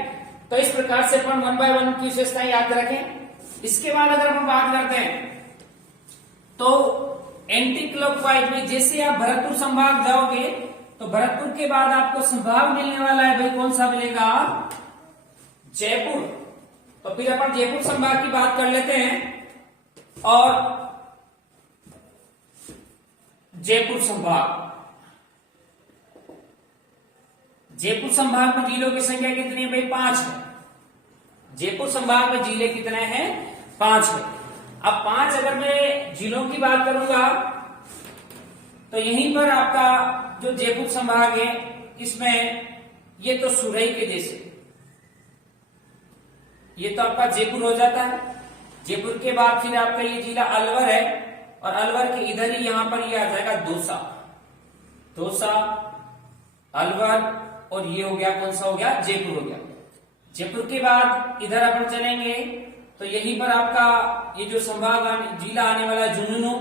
तो इस प्रकार से अपन 1 by 1 की विशेषताएं याद रखें। इसके बाद अगर हम बात करते हैं तो एंटी क्लॉकवाइज में, जैसे आप भरतपुर संभाग जाओगे तो भरतपुर के बाद आपको संभाग मिलने वाला है भाई, कौन सा मिलेगा, जयपुर। तो फिर अपन जयपुर संभाग की बात कर लेते हैं। और जयपुर संभाग, जयपुर संभाग में जिलों की संख्या कितनी है भाई, 5 है। जयपुर संभाग में जिले कितने हैं, 5 है। अब 5 अगर मैं जिलों की बात करूंगा तो यहीं पर आपका जो जयपुर संभाग है, इसमें ये तो सुरई के जैसे, ये तो आपका जयपुर हो जाता है। जयपुर के बाद फिर आपका ये जिला अलवर है, और अलवर के इधर ही यहां पर ये आ जाएगा दौसा, दौसा, अलवर, और ये हो गया कौन सा हो गया, जयपुर हो गया। जयपुर के बाद इधर अपन चलेंगे तो यहीं पर आपका ये जो संभाग जिला आने वाला है झुंझुनू,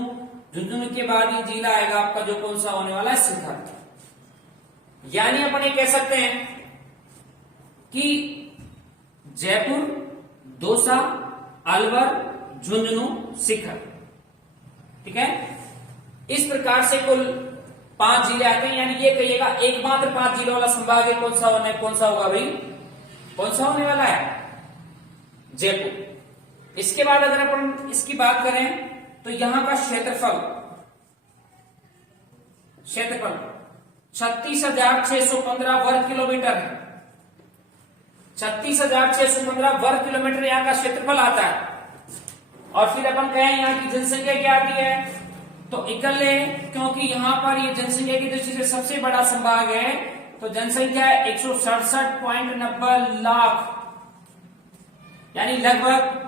झुंझुनू के बाद ये जिला आएगा आपका जो कौन सा होने वाला है, शिखर। यानी अपन ये कह सकते हैं कि जयपुर, दौसा, अलवर, झुंझुनू, शिखर। ठीक है, इस प्रकार से कुल 5 जिले आते हैं। यानी ये कहिएगा एकमात्र 5 जिलों वाला संभाग है, कौन सा होगा भाई, कौन सा होने वाला है, जयपुर। इसके बाद अगर अपन इसकी बात करें तो यहां का क्षेत्रफल 36,615 वर्ग किलोमीटर है। 36,615 वर्ग किलोमीटर यहाँ का क्षेत्रफल आता है। और फिर अपन कहें यहाँ की जनसंख्या क्या आती है, तो इकल्ले, क्योंकि यहाँ पर ये जनसंख्या की दृष्टि से सबसे बड़ा संभाग है, तो जनसंख्या 167.90 लाख, यानी लगभग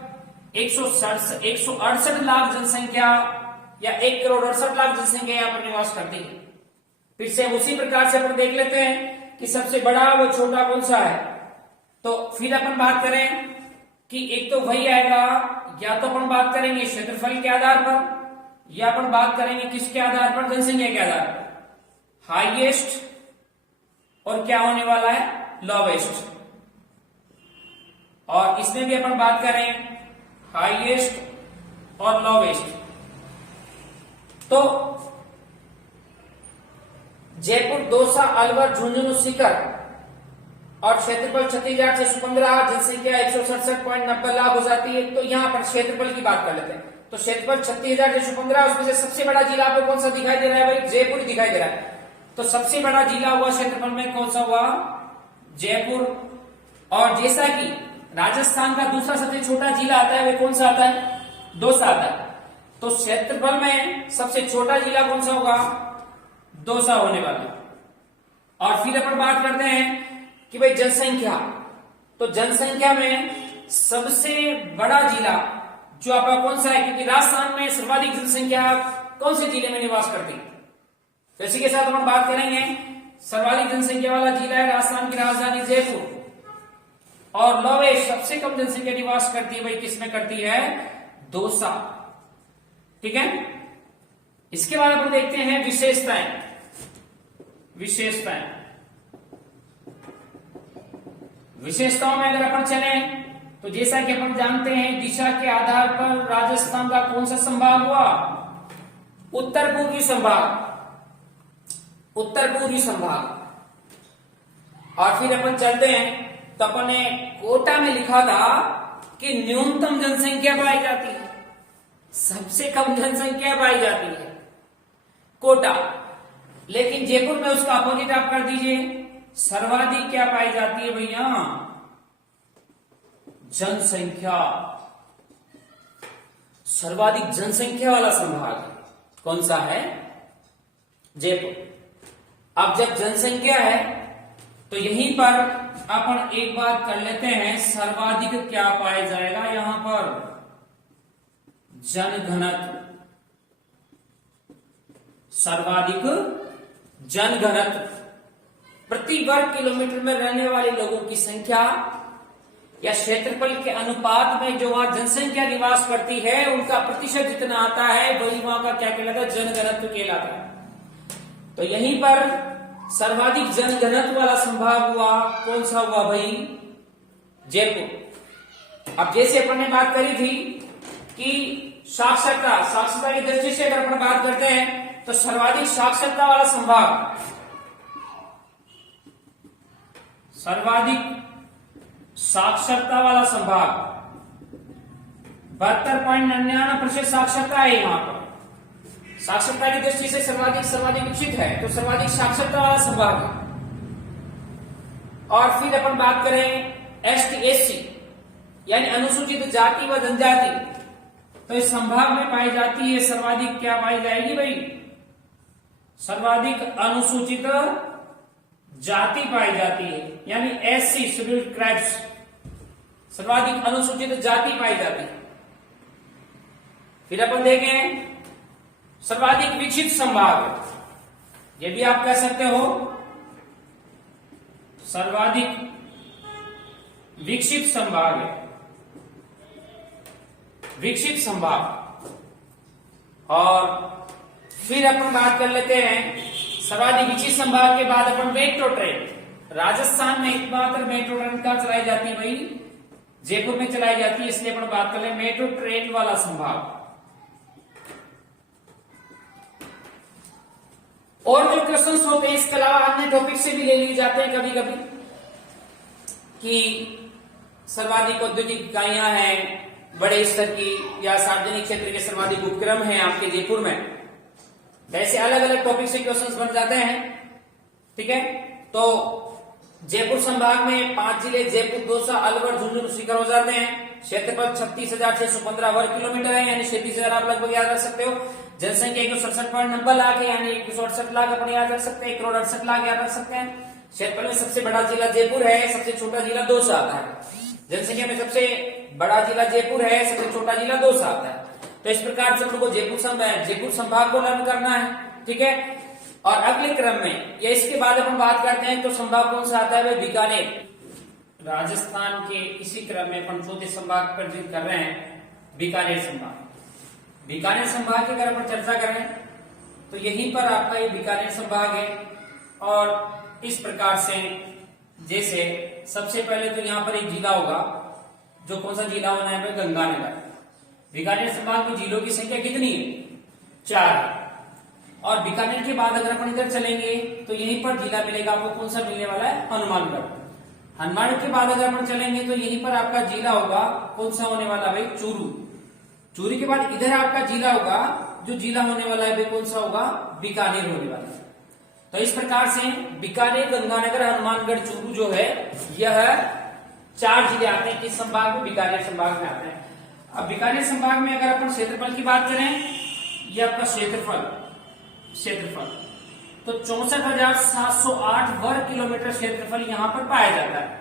168 लाख जनसंख्या या 1,68,00,000 जनसंख्या यहाँ पर निवास करती है। फिर से उसी प्रकार से अपन देख लेते हैं कि सबसे बड़ा व छोटा कौन सा है। तो फिर अपन बात करें कि एक तो वही आएगा, या तो अपन बात करेंगे क्षेत्रफल के आधार पर, या अपन बात करेंगे किसके आधार पर, जनसंख्या के आधार पर, हाईएस्ट और क्या होने वाला है, लोवेस्ट। और इसमें भी अपन बात करें हाईएस्ट और लोवेस्ट। तो जयपुर, दौसा, अलवर, झुंझुनू, सीकर और क्षेत्रफल 36,615, जनसंख्या 167.90 लाख हो जाती है। तो यहां पर क्षेत्रफल की बात कर लेते हैं। तो क्षेत्रफल 36,615, उसमें से सबसे बड़ा जिला आपको कौन सा दिखाई दे रहा है भाई, जयपुर दिखाई दे रहा है। तो सबसे बड़ा जिला हुआ क्षेत्रफल में कौन सा हुआ, जयपुर। और जैसा कि राजस्थान का दूसरा सबसे छोटा जिला आता है, वो कौन सा आता है, दौसा आता है। तो क्षेत्रफल में सबसे छोटा जिला कौन सा होगा, दौसा होने वाला। और फिर अपन बात करते हैं कि भाई जनसंख्या, तो जनसंख्या में सबसे बड़ा जिला जो आपका कौन सा है, क्योंकि राजस्थान में सर्वाधिक जनसंख्या कौन से जिले में निवास करती है। तो इसी के साथ हम बात करेंगे, सर्वाधिक जनसंख्या वाला जिला है राजस्थान की राजधानी जयपुर, और लोवेस्ट सबसे कम जनसंख्या निवास करती है, भाई किसमें करती है, दौसा। ठीक है, इसके बाद अपन देखते हैं विशेषताएं। विशेषताओं में अगर अपन चले तो जैसा कि अपन जानते हैं, दिशा के आधार पर राजस्थान का कौन सा संभाग हुआ, उत्तर पूर्वी संभाग। और फिर अपन चलते हैं तो अपन ने कोटा में लिखा था कि न्यूनतम जनसंख्या पाई जाती है, सबसे कम जनसंख्या पाई जाती है कोटा। लेकिन जयपुर में उसका अपोजिट आप कर दीजिए, सर्वाधिक क्या पाई जाती है भैया, जनसंख्या। सर्वाधिक जनसंख्या वाला संभाग कौन सा है, जयपुर। अब जब जनसंख्या है तो यहीं पर अपन एक बात कर लेते हैं, सर्वाधिक क्या पाया जाएगा यहां पर, जनघनत्व। सर्वाधिक जनघनत्व, प्रति वर्ग किलोमीटर में रहने वाले लोगों की संख्या या क्षेत्रफल के अनुपात में जो वहां जनसंख्या निवास करती है उनका प्रतिशत जितना आता है वही वहां का क्या कहलाता है, जनघनत्व कहलाता है। तो यहीं पर सर्वाधिक जनघनत्व वाला संभाग हुआ, कौन सा हुआ भाई, जयपुर। अब जैसे अपन ने बात करी थी कि साक्षरता की दृष्टि से अगर अपन बात करते हैं तो सर्वाधिक साक्षरता वाला संभाग, सर्वाधिक साक्षरता वाला संभाग 72.99% साक्षरता है यहां पर। साक्षरता की दृष्टि से सर्वाधिक विकसित है, तो सर्वाधिक साक्षरता वाला संभाग है। और फिर अपन बात करें एसटी एससी यानी अनुसूचित जाति व जनजाति, तो इस संभाग में पाई जाती है सर्वाधिक क्या पाई जाएगी भाई, सर्वाधिक अनुसूचित जाति पाई जाती है, यानी एससी शेड्यूल्ड ट्राइब्स, सर्वाधिक अनुसूचित जाति पाई जाती है। फिर अपन देखें सर्वाधिक विकसित संभाग, ये भी आप कह सकते हो सर्वाधिक विकसित संभाग है, विकसित संभाग। और फिर अपन बात कर लेते हैं सर्वाधिक विकसित संभाग के बाद अपन मेट्रो ट्रेन। राजस्थान में एकमात्र मेट्रो ट्रेन कहाँ चलाई जाती है भाई, जयपुर में चलाई जाती है, इसलिए अपन बात कर ले मेट्रो ट्रेन वाला संभाग। और जो क्वेश्चंस होते हैं इसके अलावा अन्य टॉपिक से भी ले लिए जाते हैं कभी कभी, कि सर्वाधिक औद्योगिक इकाइयां हैं बड़े स्तर की, या सार्वजनिक क्षेत्र के सर्वाधिक उपक्रम हैं आपके जयपुर में। ऐसे अलग अलग टॉपिक से क्वेश्चंस बन जाते हैं। ठीक है, तो जयपुर संभाग में 5 जिले जयपुर, दौसा, अलवर, झुंझुनू, सीकर हो जाते हैं। क्षेत्रफल 36,615 वर्ग किलोमीटर है, यानी 37,000 आप लगभग याद रख सकते हो। जनसंख्या 167.90 लाख है, यानी 168 लाख अपने याद रख सकते हैं, 1,68 लाख याद रख सकते हैं। क्षेत्रफल में सबसे बड़ा जिला जयपुर है, सबसे छोटा जिला दौसा आता है। जनसंख्या में सबसे बड़ा जिला जयपुर है, सबसे छोटा जिला दौसा आता है। तो इस प्रकार से हमको जयपुर संभाग को लर्न करना है। ठीक है, और अगले क्रम में या इसके बाद अपन बात करते हैं तो संभाग कौन सा आता है, बीकानेर। राजस्थान के इसी क्रम में अपन चौथे संभाग पर जिक्र कर रहे हैं, बीकानेर संभाग। बीकानेर संभाग की अगर अपन चर्चा करें तो यहीं पर आपका ये बीकानेर संभाग है। और इस प्रकार से जैसे सबसे पहले तो यहाँ पर एक जिला होगा, जो कौन सा जिला होना है, गंगानगर। बीकानेर संभाग में जिलों की संख्या कितनी है, 4 है। और बीकानेर के बाद अगर अपन इधर चलेंगे तो यहीं पर जिला मिलेगा आपको, कौन सा मिलने वाला है, हनुमानगढ़। हनुमानगढ़ के बाद अगर अपन चलेंगे तो यहीं पर आपका जिला होगा, कौन सा होने वाला भाई, चूरू। चूरू के बाद इधर आपका जिला होगा, जो जिला होने वाला है भाई कौन सा होगा, बीकानेर होने वाला है। तो इस प्रकार से बीकानेर, गंगानगर, हनुमानगढ़, चूरू जो है यह 4 जिले आते हैं किस संभाग में, बीकानेर संभाग में आते हैं। अब बीकानेर संभाग में अगर अपन क्षेत्रफल की बात करें, यह आपका क्षेत्रफल तो 64,708 वर्ग किलोमीटर क्षेत्रफल यहां पर पाया जाता है।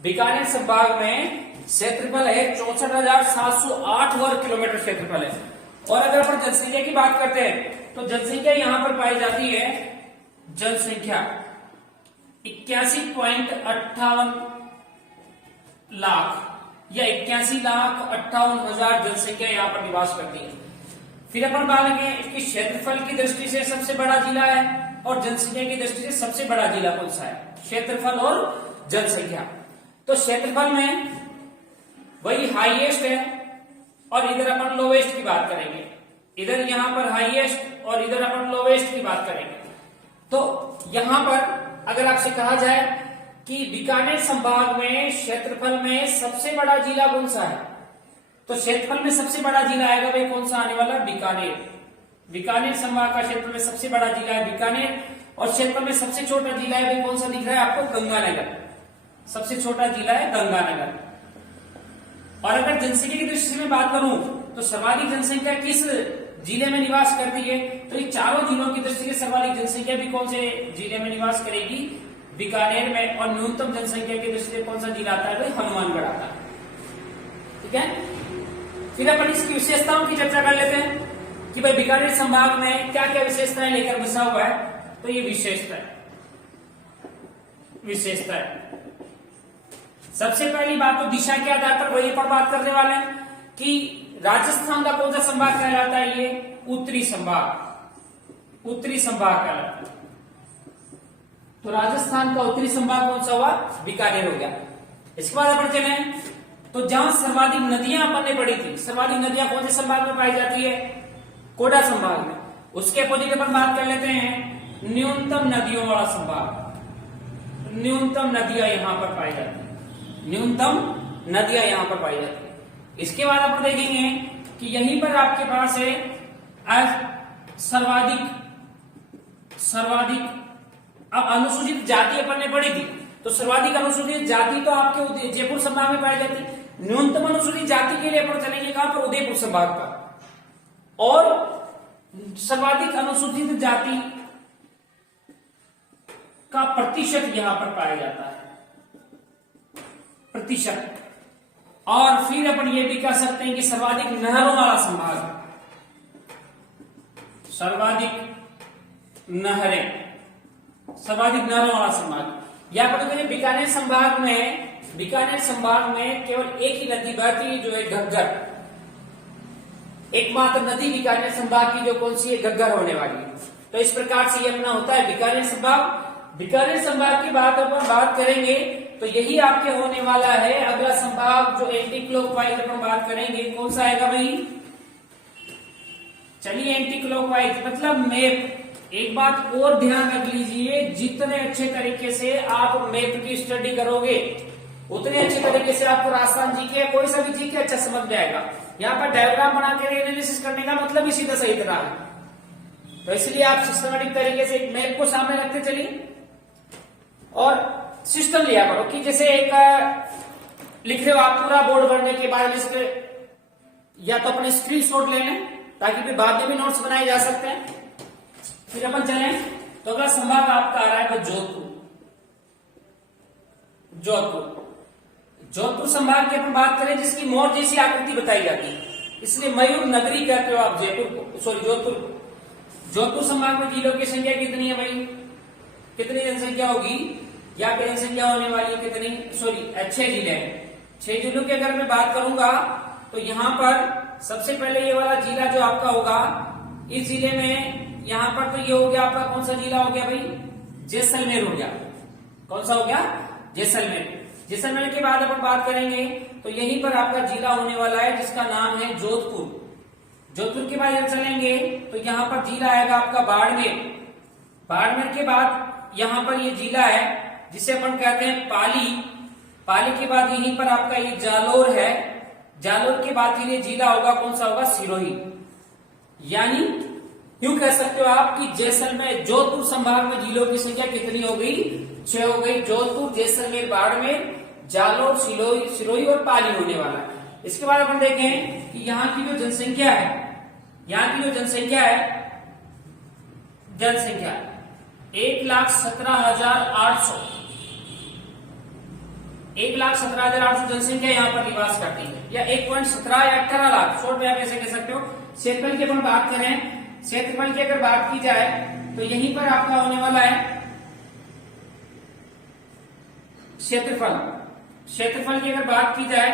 बीकानेर संभाग में क्षेत्रफल है 64,708 वर्ग किलोमीटर क्षेत्रफल है। और अगर अपन जनसंख्या की बात करते हैं तो जनसंख्या यहां पर पाई जाती है, जनसंख्या 81.58 लाख या 81,58,000 जनसंख्या यहाँ पर निवास करती है। फिर अपन बात करें कि क्षेत्रफल की दृष्टि से सबसे बड़ा जिला है और जनसंख्या की दृष्टि से सबसे बड़ा जिला कौन सा है, क्षेत्रफल और जनसंख्या। तो क्षेत्रफल में वही हाईएस्ट है और इधर अपन लोवेस्ट की बात करेंगे, इधर यहां पर हाईएस्ट और इधर अपन लोवेस्ट की बात करेंगे। तो यहां पर अगर आपसे कहा जाए कि बीकानेर संभाग में क्षेत्रफल में सबसे बड़ा जिला कौन सा है, तो क्षेत्रफल में सबसे बड़ा जिला आएगा भाई कौन सा आने वाला, बीकानेर। बीकानेर संभाग का क्षेत्र में सबसे बड़ा जिला है बीकानेर और क्षेत्र में सबसे छोटा जिला है भाई कौन सा दिख रहा है आपको, गंगानगर। सबसे छोटा जिला है गंगानगर। और अगर जनसंख्या की दृष्टि से मैं बात करूं तो सर्वाधिक जनसंख्या किस जिले में निवास करती है, तो ये चारों जिलों की दृष्टि से सर्वाधिक जनसंख्या भी कौन से जिले में निवास करेगी, बीकानेर में। और न्यूनतम जनसंख्या की दृष्टि से कौन सा जिला आता है भाई, हनुमानगढ़ आता है। ठीक है, फिर अपन इसकी विशेषताओं की चर्चा कर लेते हैं कि भाई बीकानेर संभाग में क्या क्या विशेषताएं लेकर बसा हुआ है। तो ये विशेषता है। सबसे पहली बात तो दिशा के आधार पर वही पर बात करने वाले हैं कि राजस्थान का कौन सा संभाग कहलाता है, ये उत्तरी संभाग, उत्तरी संभाग कहलाता है। तो राजस्थान का उत्तरी संभाग कौन सा हुआ, बीकानेर हो गया। इसके बाद अपन चले तो जहां सर्वाधिक नदियां अपन ने पढ़ी थी, सर्वाधिक नदियां कौन से संभाग में पाई जाती है, कोडा संभाग में। उसके अपोजिट अपन बात कर लेते हैं न्यूनतम नदियों वाला संभाग। न्यूनतम नदियां यहां पर पाई जाती है, न्यूनतम नदियां यहां पर पाई जाती है। इसके बाद अपन देखेंगे कि यहीं पर आपके पास है सर्वाधिक अब अनुसूचित जाति अपन ने पढ़ी थी, तो सर्वाधिक अनुसूचित जाति तो आपके जयपुर संभाग में पाई जाती है। न्यूनतम अनुसूचित जाति के लिए अपन चलेंगे कहां पर, उदयपुर संभाग पर। और सर्वाधिक अनुसूचित जाति का प्रतिशत यहां पर पाया जाता है, प्रतिशत। और फिर अपन ये भी कह सकते हैं कि सर्वाधिक नहरों वाला संभाग, सर्वाधिक नहरों वाला संभाग। यहां पर बीकानेर संभाग में केवल एक ही नदी बहती है जो है घग्गर। एकमात्र नदी बीकानेर संभाग की जो कौन सी है, घग्गर होने वाली है। तो इस प्रकार से ये अपना होता है बीकानेर संभाग। बीकानेर संभाग की बात अपन बात करेंगे तो यही आपके होने वाला है अगला संभाग जो एंटी क्लॉकवाइज अपन बात करेंगे, कौन सा आएगा भाई, चलिए एंटी क्लॉकवाइज मतलब मैप। एक बात और ध्यान रख लीजिए, जितने अच्छे तरीके से आप मैप की स्टडी करोगे उतने अच्छे तरीके से आपको राजस्थान जीके कोई सा भी जीके अच्छा समझ में आएगा। यहाँ पर डायग्राम बना के एनालिसिस करने का मतलब ही सीधा सही तरह है। तो इसलिए आप सिस्टमेटिक तरीके से एक मैप को सामने रखते चलिए और सिस्टम लिया करो कि जैसे एक लिख रहे हो आप पूरा बोर्ड भरने के बाद इसके या तो अपने स्क्रीनशॉट ले लें ताकि फिर बाद में भी नोट्स बनाए जा सकते हैं। फिर अपन चले तो अगला संभाग आपका आ रहा है जोधपुर। जोधपुर संभाग की अपन बात करें जिसकी मोर जैसी आकृति बताई जाती है, इसलिए मयूर नगरी कहते हो आप जयपुर को, सॉरी जोधपुर को। जोधपुर संभाग में जिलों की संख्या कितनी है भाई, कितनी जनसंख्या होगी, या की जनसंख्या होने वाली है कितनी, सॉरी 6 जिले हैं। 6 जिलों की अगर मैं बात करूंगा तो यहाँ पर सबसे पहले ये वाला जिला जो आपका होगा, इस जिले में यहाँ पर तो ये हो गया आपका कौन सा जिला हो गया भाई, जैसलमेर हो गया। कौन सा हो गया, जैसलमेर। जैसलमेर के बाद अपन बात करेंगे तो यहीं पर आपका जिला होने वाला है जिसका नाम है जोधपुर। जोधपुर के बाद चलेंगे तो यहाँ पर जिला आएगा आपका बाड़मेर। बाड़मेर के बाद यहाँ पर ये जिला है जिसे अपन कहते हैं पाली। पाली के बाद यहीं पर आपका ये जालोर है। जालोर के बाद ये जिला होगा कौन सा होगा, सिरोही। यानी यूं कह सकते हो आप कि जैसलमेर जोधपुर संभाग में जिलों की संख्या कितनी हो गई, 6 हो गई। जोधपुर, जैसलमेर, बाड़मेर, जालोर, सिरोही और पाली होने वाला है। इसके बाद अपन देखें कि यहाँ की जो जनसंख्या है, यहाँ की जो जनसंख्या 1,17,800 1,17,800 जनसंख्या यहाँ पर निवास करती है, या 1.17 या 18 लाख, शॉर्ट में आप ऐसे कह सकते हो। क्षेत्रफल की अपन बात करें, क्षेत्रफल की अगर बात की जाए तो यहीं पर आपका होने वाला है क्षेत्रफल। क्षेत्रफल की अगर बात की जाए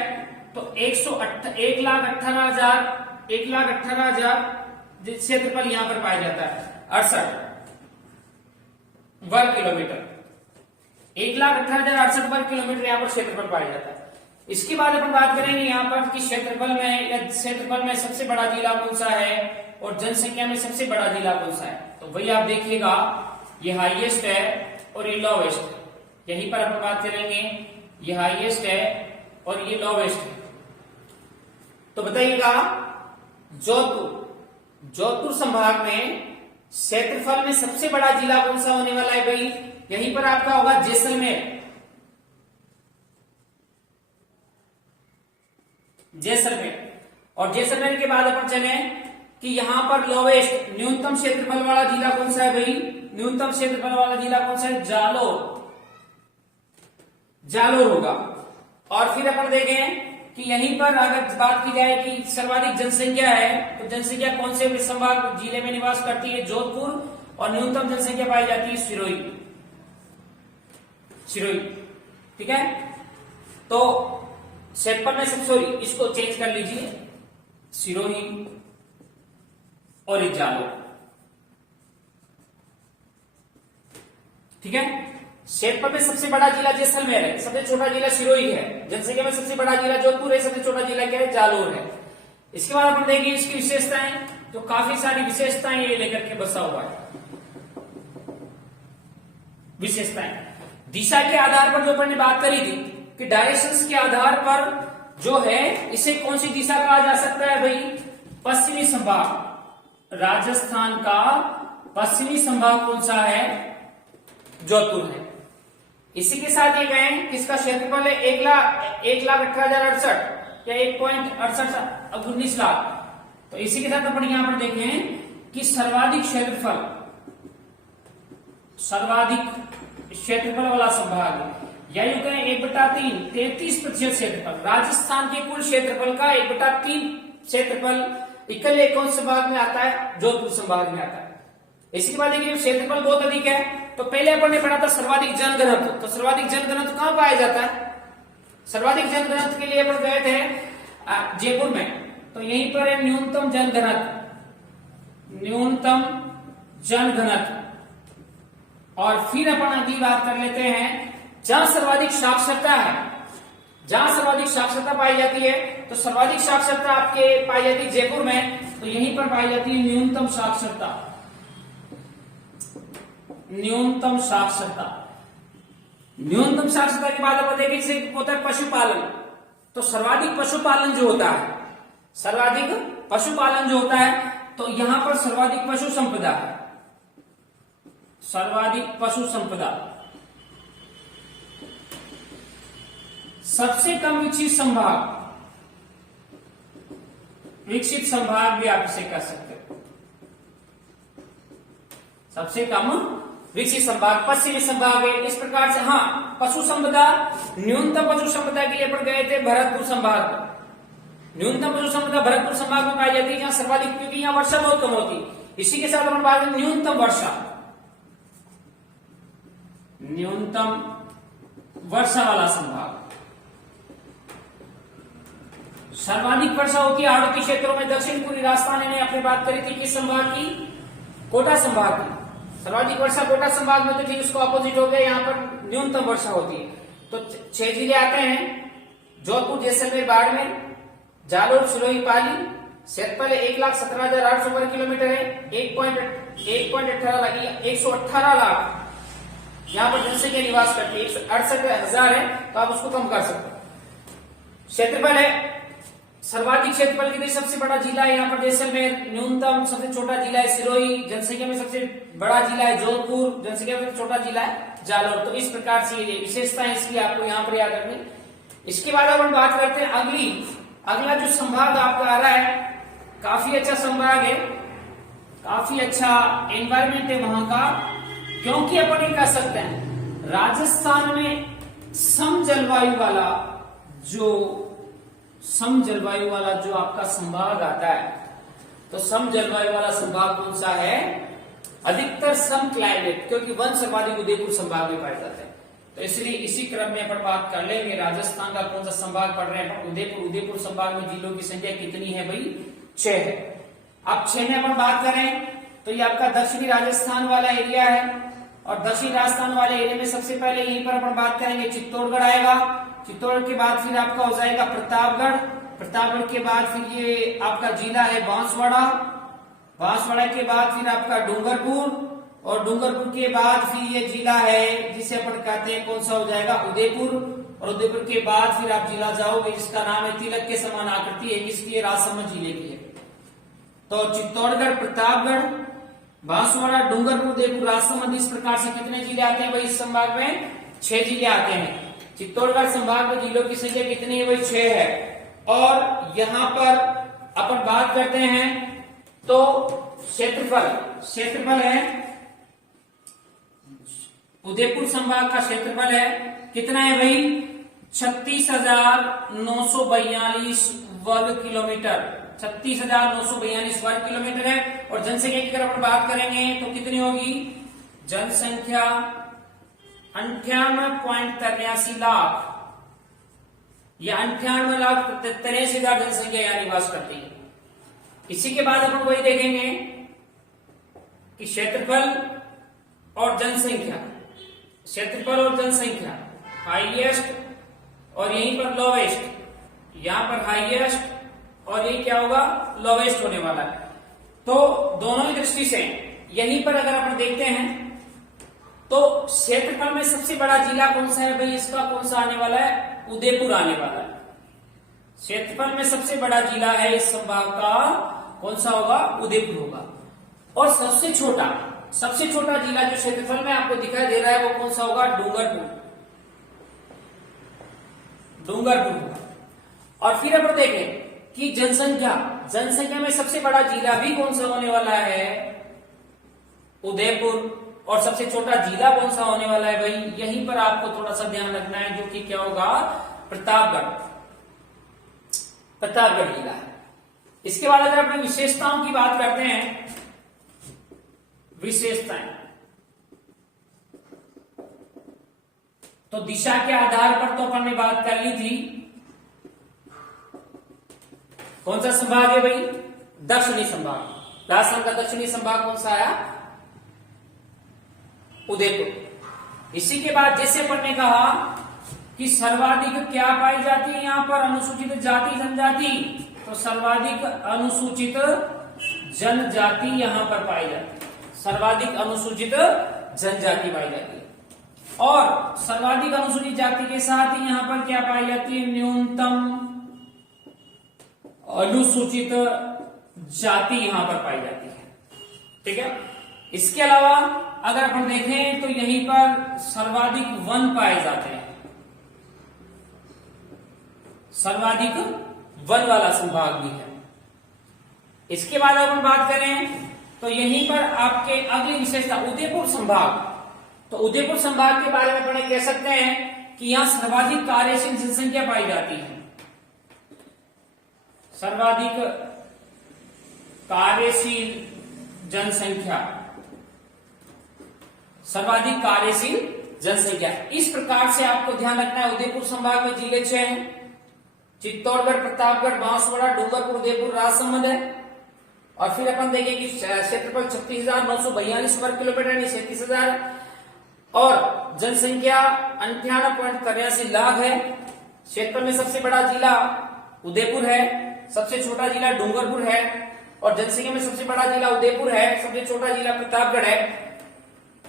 तो 1,18,000 क्षेत्रफल यहाँ पर पाया जाता है, 68 वर्ग किलोमीटर। 1,18,068 वर्ग किलोमीटर यहाँ पर क्षेत्रफल पाया जाता है। इसके बाद अपन बात करेंगे यहाँ पर कि क्षेत्रफल में सबसे बड़ा जिला कौन सा है और जनसंख्या में सबसे बड़ा जिला कौन सा है। तो वही आप देखिएगा, ये हाईएस्ट है और ये लोवेस्ट है। यहीं पर अपन बात करेंगे, ये हाईएस्ट है और ये लोवेस्ट है। तो बताइएगा, जोधपुर संभाग में क्षेत्रफल में सबसे बड़ा जिला कौन सा होने वाला है भाई? यहीं पर आपका होगा जैसलमेर। और जैसलमेर के बाद अपन चले कि यहां पर लोवेस्ट न्यूनतम क्षेत्रफल वाला जिला कौन सा है भाई? न्यूनतम क्षेत्रफल वाला जिला कौन सा है? जालोर होगा। और फिर अपन देखें कि यहीं पर अगर बात की जाए कि सर्वाधिक जनसंख्या है, तो जनसंख्या कौन से संभाग जिले में निवास करती है? जोधपुर। और न्यूनतम जनसंख्या पाई जाती है सिरोही। ठीक है, तो क्षेत्रफल में सॉरी, इसको चेंज कर लीजिए, सिरोही और एक जालोर। ठीक है, क्षेत्रफल में सबसे बड़ा जिला जैसलमेर है, सबसे छोटा जिला सिरोही है। जनसंख्या में सबसे बड़ा जिला जोधपुर है, सबसे छोटा जिला क्या है? जालोर है। इसके बाद अपन देखेंगे इसकी विशेषताएं, तो काफी सारी विशेषताएं ये लेकर के बसा हुआ है। विशेषताएं दिशा के आधार पर जो अपन ने बात करी थी कि डायरेक्शंस के आधार पर जो है इसे कौन सी दिशा कहा जा सकता है भाई? पश्चिमी संभाग। राजस्थान का पश्चिमी संभाग कौन सा है? जोधपुर है। इसी के साथ ये कहें किसका क्षेत्रफल है? 1,18,068 या 1.68 लाख। तो इसी के साथ अपन यहां पर देखें कि सर्वाधिक क्षेत्रफल वाला संभाग, या यूं कहें 1/3 33% क्षेत्रफल। राजस्थान के कुल क्षेत्रफल का 1/3 क्षेत्रफल इकल्ले कौन संभाग में आता है? जोधपुर संभाग में आता है। इसी के बाद देखिए क्षेत्रफल बहुत अधिक है, तो पहले अपन ने पढ़ा था सर्वाधिक जनघनत्व। तो सर्वाधिक जनघनत्व कहां पाया जाता है? सर्वाधिक जनघनत्व के लिए अपन गए थे जयपुर में, तो यहीं पर है न्यूनतम जनघनत्व। और फिर अपन अगली बात कर लेते हैं जहां सर्वाधिक साक्षरता है, जहां सर्वाधिक साक्षरता पाई जाती है। तो सर्वाधिक साक्षरता आपके पाई जाती है जयपुर में, तो यहीं पर पाई जाती है न्यूनतम साक्षरता। न्यूनतम साक्षरता के बाद अपन देखें इसे होता है पशुपालन। तो सर्वाधिक पशुपालन जो होता है, तो यहां पर सर्वाधिक पशु संपदा है। सबसे कम विकसित संभाग भी आप इसे कह सकते हो। सबसे कम विकसित संभाग पश्चिमी संभाग है। इस प्रकार से हाँ, पशु संपदा, न्यूनतम पशु संपदा के लिए पर गए थे भरतपुर संभाग। न्यूनतम पशु संपदा भरतपुर संभाग में पाई जाती है, जहां सर्वाधिक, क्योंकि यहाँ वर्षा बहुत कम होती। इसी के साथ अपन बात करें न्यूनतम वर्षा वाला संभाग। सर्वाधिक वर्षा होती है हाड़ोती क्षेत्रों में। दक्षिण पूर्वी राजस्थान ने अपनी बात करी थी किस संभाग की? कोटा संभाग की। सर्वाधिक वर्षा कोटा संभाग में, तो ठीक उसको ऑपोजिट हो गया, यहाँ पर न्यूनतम वर्षा होती है। तो 6 जिले आते हैं, जोधपुर, जैसलमेर, बाड़मेर, जालोर, सिरोही, पाली। क्षेत्रफल 1,17,800 वर्ग किलोमीटर है। 118 लाख यहाँ पर जनसंख्या निवास करती है। 168,000 है, तो आप उसको कम कर सकते हो। क्षेत्रफल है, सर्वाधिक क्षेत्रफल के लिए सबसे बड़ा जिला है यहाँ पर जैसलमेर, न्यूनतम सबसे छोटा जिला है सिरोही, जनसंख्या में सबसे बड़ा जिला है जोधपुर, जनसंख्या में सबसे छोटा जिला है जालोर। तो इस प्रकार से ये विशेषताएं इसकी आपको यहाँ पर याद रखनी। इसके बाद अपन बात करते हैं अगला जो संभाग आपका आ रहा है, काफी अच्छा संभाग है, काफी अच्छा एनवायरमेंट है वहां का, क्योंकि अपन ये कह सकते हैं राजस्थान में सम जलवायु वाला जो आपका संभाग आता है, तो सम जलवायु वाला संभाग कौन सा है? अधिकतर सम क्लाइमेट, क्योंकि वन सर्वाधिक उदयपुर संभाग में पाए जाते हैं। तो इसलिए इसी क्रम में अपन बात कर लेंगे राजस्थान का कौन सा संभाग पढ़ रहे हैं? उदयपुर संभाग में जिलों की संख्या कितनी है भाई? 6 है। अब 6 में अपन बात करें तो ये आपका दक्षिणी राजस्थान वाला एरिया है, और दक्षिणी राजस्थान वाले एरिया में सबसे पहले यहीं पर अपन बात करेंगे चित्तौड़गढ़ आएगा। चित्तौड़गढ़ के बाद फिर आपका हो जाएगा प्रतापगढ़ के बाद फिर ये आपका जिला है बांसवाड़ा के बाद फिर आपका डूंगरपुर, और डूंगरपुर के बाद फिर ये जिला है जिसे अपन कहते हैं कौन सा हो जाएगा? उदयपुर, और उदयपुर के बाद फिर आप जिला जाओगे जिसका नाम है तिलक के समान आकृति है, इसकी राजसमंद जिले की है। तो चित्तौड़गढ़, प्रतापगढ़, बांसवाड़ा, डूंगरपुर, उदयपुर, राजसमंद, इस प्रकार से कितने जिले आते हैं भाई इस संभाग में? 6 जिले आते हैं। चित्तौड़गढ़ संभाग में जिलों की संख्या कितनी है भाई? 6 है। और यहां पर अपन बात करते हैं तो क्षेत्रफल है, उदयपुर संभाग का क्षेत्रफल है कितना है भाई? 36,942 वर्ग किलोमीटर, 36,942 वर्ग किलोमीटर है। और जनसंख्या की अगर अपन बात करेंगे तो कितनी होगी? जनसंख्या 98.83 लाख, या 98,83,000 जनसंख्या यहाँ निवास करती है। इसी के बाद अपन वही देखेंगे कि क्षेत्रफल और जनसंख्या, हाईएस्ट और यहीं पर लोवेस्ट, यहां पर हाईएस्ट और ये क्या होगा? लोवेस्ट होने वाला है। तो दोनों ही दृष्टि से यहीं पर अगर अपन देखते हैं तो क्षेत्रफल में सबसे बड़ा जिला कौन सा है भाई? इसका कौन सा आने वाला है? उदयपुर आने वाला है। क्षेत्रफल में सबसे बड़ा जिला है इस संभाग का, कौन सा होगा? उदयपुर होगा। और सबसे छोटा जिला जो क्षेत्रफल में आपको दिखाई दे रहा है वो कौन सा होगा? डूंगरपुर होगा। और फिर अपन देखें कि जनसंख्या में सबसे बड़ा जिला भी कौन सा होने वाला है? उदयपुर। और सबसे छोटा जिला कौन सा होने वाला है भाई? यहीं पर आपको थोड़ा सा ध्यान रखना है, जो कि क्या होगा? प्रतापगढ़ जिला है। इसके बाद अगर अपनी विशेषताओं की बात करते हैं, विशेषताएं, तो दिशा के आधार पर तो अपन ने बात कर ली थी। कौन सा संभाग है भाई? दक्षिणी संभाग। राजस्थान का दक्षिणी संभाग कौन सा आया? उदयपुर। इसी के बाद जैसे अपन ने कहा कि सर्वाधिक क्या पाई जाती है यहाँ पर? अनुसूचित जाति जनजाति। तो सर्वाधिक अनुसूचित जनजाति यहाँ पर पाई जाती है, सर्वाधिक अनुसूचित जनजाति पाई जाती है। और सर्वाधिक अनुसूचित जाति के साथ ही यहाँ पर क्या पाई जाती है? न्यूनतम अनुसूचित जाति यहाँ पर पाई जाती है। ठीक है। इसके अलावा अगर अपन देखें तो यहीं पर सर्वाधिक वन पाए जाते हैं, सर्वाधिक वन वाला संभाग भी है। इसके बाद अपन बात करें तो यहीं पर आपके अगली विशेषता उदयपुर संभाग। तो उदयपुर संभाग के बारे में अपन कह सकते हैं कि यहां सर्वाधिक कार्यशील जनसंख्या पाई जाती है, सर्वाधिक कार्यशील जनसंख्या, सर्वाधिक कार्यशील जनसंख्या। इस प्रकार से आपको ध्यान रखना है। उदयपुर संभाग में जिले 6 हैं, चित्तौड़गढ़, प्रतापगढ़, बांसवाड़ा, डूंगरपुर, उदयपुर, राजसमंद है। और फिर अपन देखेंगे कि क्षेत्रफल 36,942 वर्ग किलोमीटर यानी 37,000, और जनसंख्या 98.83 लाख है। क्षेत्र में सबसे बड़ा जिला उदयपुर है, सबसे छोटा जिला डूंगरपुर है, और जनसंख्या में सबसे बड़ा जिला उदयपुर है, सबसे छोटा जिला प्रतापगढ़ है।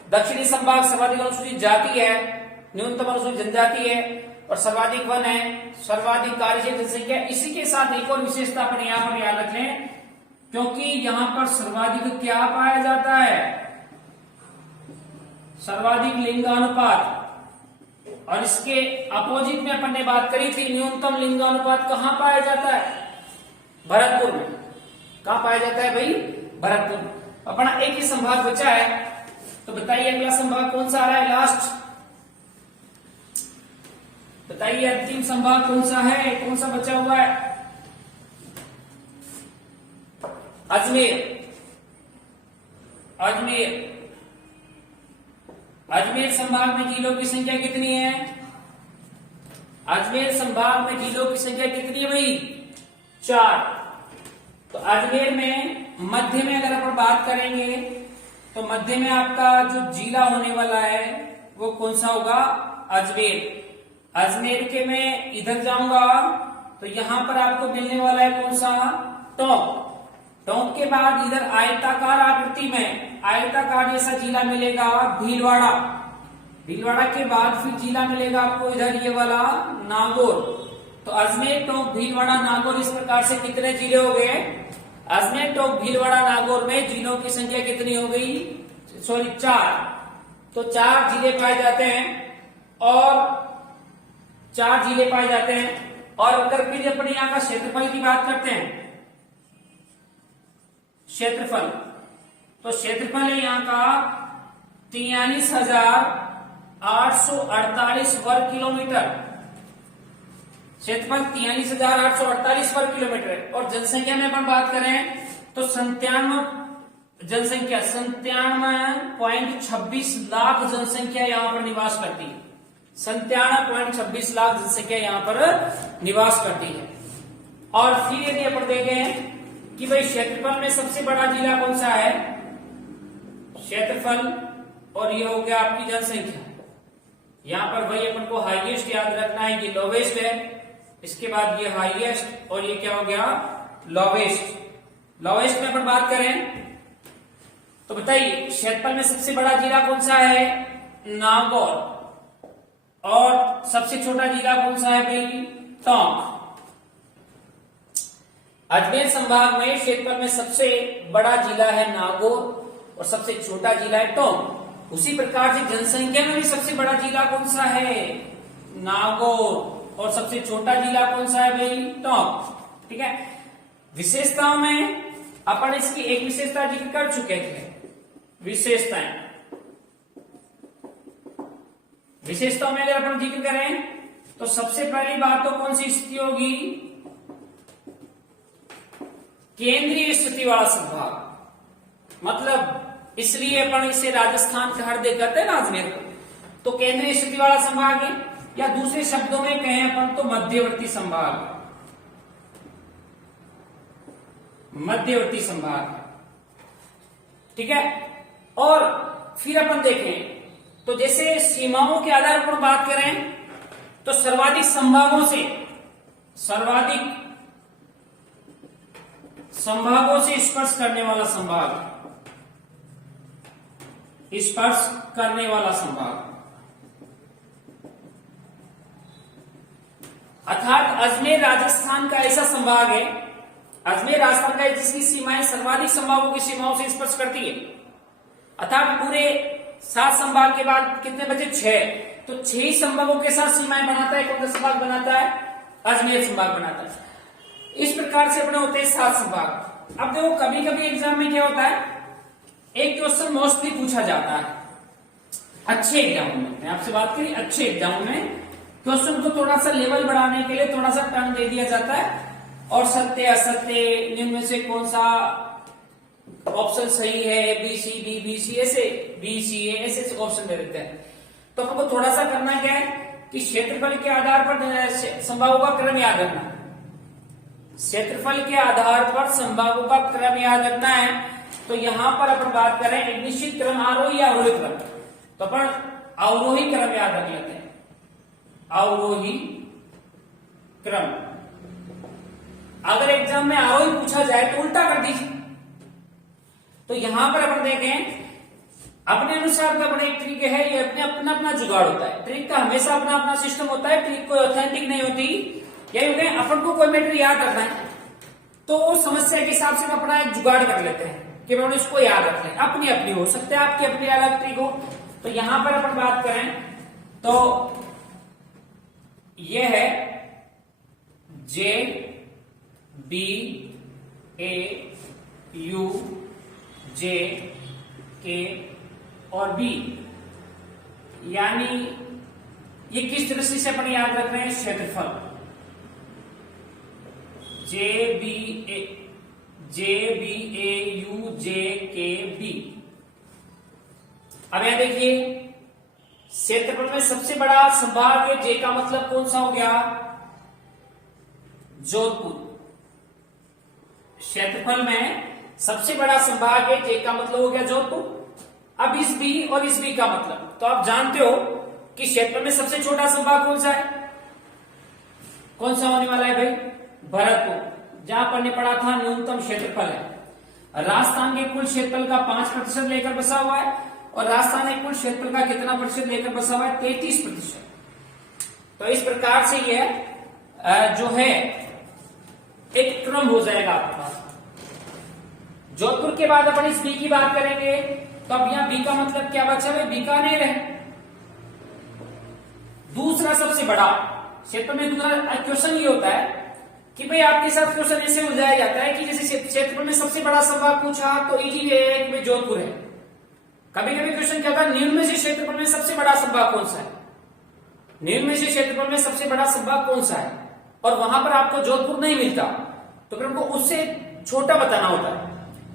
दक्षिणी संभाग सर्वाधिक अनुसूचित जाति है, न्यूनतम अनुसूचित जनजाति है, और सर्वाधिक वन है, सर्वाधिक कार्यशील जनसंख्या। इसी के साथ एक और विशेषता अपन यहाँ पर याद रख लें, क्योंकि यहां पर सर्वाधिक क्या पाया जाता है? सर्वाधिक लिंगानुपात। और इसके अपोजिट में अपन ने बात करी थी, न्यूनतम लिंगानुपात कहां पाया जाता है? भरतपुर में। कहां पाया जाता है भाई? भरतपुर में। अपना एक ही संभाग बचा है, तो बताइए अगला संभाग कौन सा आ रहा है? लास्ट बताइए अंतिम संभाग कौन सा है, कौन सा बचा हुआ है? अजमेर। अजमेर अजमेर संभाग में जिलों की संख्या कितनी है? अजमेर संभाग में जिलों की संख्या कितनी है भाई? 4। तो अजमेर में मध्य में अगर अपन बात करेंगे तो मध्य में आपका जो जिला होने वाला है वो कौन सा होगा? अजमेर। अजमेर के मैं इधर जाऊंगा तो यहां पर आपको मिलने वाला है कौन सा? टोंक। टोंक के बाद इधर आयताकार आकृति में आयताकार जैसा जिला मिलेगा भीलवाड़ा। भीलवाड़ा के बाद फिर जिला मिलेगा आपको इधर ये वाला नागौर। तो अजमेर, टोंक, भीलवाड़ा, नागौर, इस प्रकार से कितने जिले हो गए? अजमेर, टोंक, भीलवाड़ा, नागौर में जिलों की संख्या कितनी हो गई? सॉरी 4। तो 4 जिले पाए जाते हैं और 4 जिले पाए जाते हैं। और अगर फिर अपने यहाँ का क्षेत्रफल की बात करते हैं, क्षेत्रफल, तो क्षेत्रफल है यहाँ का 43,848 वर्ग किलोमीटर। क्षेत्रफल 43,848 वर्ग किलोमीटर है। और जनसंख्या में अपन बात करें तो 97.26 लाख जनसंख्या यहाँ पर निवास करती है। 97.26 लाख जनसंख्या यहाँ पर निवास करती है। और फिर यदि अपन देखें कि भाई क्षेत्रफल में सबसे बड़ा जिला कौन सा है? क्षेत्रफल और ये हो गया आपकी जनसंख्या। यहां पर भाई अपन को हाईएस्ट याद रखना है, ये लोवेस्ट है, इसके बाद ये हाईएस्ट और ये क्या हो गया? लोवेस्ट। लोवेस्ट में अपन बात करें तो बताइए क्षेत्रफल में सबसे बड़ा जिला कौन सा है? नागौर। और सबसे छोटा जिला कौन सा है भाई? टोंक। अजमेर संभाग में क्षेत्रफल में सबसे बड़ा जिला है नागौर और सबसे छोटा जिला है टोंक। उसी प्रकार से जनसंख्या में भी सबसे बड़ा जिला कौन सा है? नागौर। और सबसे छोटा जिला कौन सा है भाई? टोंक। ठीक है। विशेषताओं में अपन इसकी एक विशेषता जिक्र कर चुके थे। विशेषताओं में अगर अपन जिक्र करें तो सबसे पहली बात तो कौन सी स्थिति होगी? केंद्रीय स्थिति वाला संभाग। मतलब इसलिए अपन इसे राजस्थान का हृदय कहते हैं ना अजमेर को। तो केंद्रीय स्थिति वाला संभाग है, या दूसरे शब्दों में कहें अपन तो मध्यवर्ती संभाग। मध्यवर्ती संभाग, ठीक है। और फिर अपन देखें तो जैसे सीमाओं के आधार पर बात करें तो सर्वाधिक संभागों से स्पर्श करने वाला संभाग, अर्थात अजमेर राजस्थान का ऐसा संभाग है, अजमेर राजस्थान का जिसकी सीमाएं सर्वाधिक संभागों की सीमाओं से स्पर्श करती है। अर्थात पूरे 7 संभाग के बाद कितने बचे? 6। तो 6 संभागों के साथ सीमाएं बनाता है। कौन सा संभाग बनाता है? अजमेर संभाग बनाता है। इस प्रकार से अपने होते हैं 7 संभाग। अब देखो कभी कभी एग्जाम में क्या होता है, एक क्वेश्चन मोस्टली पूछा जाता है अच्छे एग्जाम में, मैं आपसे बात करी अच्छे एग्जाम में क्वेश्चन को थोड़ा सा लेवल बढ़ाने के लिए थोड़ा सा टर्न दे दिया जाता है और सत्य असत्य इनमें से कौन सा ऑप्शन सही है, BC, BC ऐसे BCA ऐसे ऑप्शन दे देते हैं। तो हमको थोड़ा सा करना क्या है कि क्षेत्रफल के आधार पर संभागों का क्रम याद रखना है। क्षेत्रफल के आधार पर संभागों का क्रम याद रखना है। तो यहां पर अपन बात करें एक निश्चित क्रम, आरोही या अवरोही क्रम, तो अपन अवरोही क्रम याद रख लेते हैं। अवरोही क्रम, अगर एग्जाम में आरोही पूछा जाए तो उल्टा कर दीजिए। तो यहां पर अपन देखें अपने अनुसार का अपना एक ट्रिक है, ये अपने अपना जुगाड़ होता है। ट्रिक का हमेशा अपना सिस्टम होता है, ट्रिक कोई ऑथेंटिक नहीं होती। यही होते हैं अपन को कोई मैटर याद रखना है तो समस्या के हिसाब से अपना एक जुगाड़ कर लेते हैं कि मैं इसको याद रख लें। अपनी हो सकते हैं, आपकी अपनी अलग ट्रिक हो। तो यहां पर अपन बात करें तो ये है JBAU JK और B, यानी ये किस दृष्टि से अपन याद रख रहे हैं? क्षेत्रफल, JBAU अब यहां देखिए, क्षेत्रफल में सबसे बड़ा संभाग है जे का मतलब कौन सा हो गया? जोधपुर। क्षेत्रफल में सबसे बड़ा संभाग है जे का मतलब हो गया जोधपुर। अब इस बी और इस बी का मतलब, तो आप जानते हो कि क्षेत्रफल में सबसे छोटा संभाग कौन सा है? कौन सा होने वाला है भाई? भरतपुर, जहां पर ने पढ़ा था न्यूनतम क्षेत्रफल है। राजस्थान के कुल क्षेत्रफल का 5% लेकर बसा हुआ है, और राजस्थान के कुल क्षेत्रफल का कितना प्रतिशत लेकर बसा हुआ है? 33%। तो इस प्रकार से यह जो है एक क्रम हो जाएगा आपके पास। जोधपुर के बाद अपन इस बी की बात करेंगे, तो अब यहां बी का मतलब क्या बचा है? बीकानेर है। दूसरा सबसे बड़ा क्षेत्र में दूसरा क्वेश्चन ये होता है कि भाई आपके साथ क्वेश्चन ऐसे उलझाया जाता है कि जैसे क्षेत्रफल में सबसे बड़ा संभाग पूछा तो इजी ये है कि भाई जोधपुर है। कभी कभी क्वेश्चन क्या होता है, निम्न में से क्षेत्रफल में सबसे बड़ा संभाग कौन सा है? निम्न में से क्षेत्रफल में सबसे बड़ा संभाग कौन सा है? और वहां पर आपको जोधपुर नहीं मिलता, तो फिर हमको उससे छोटा बताना होता है।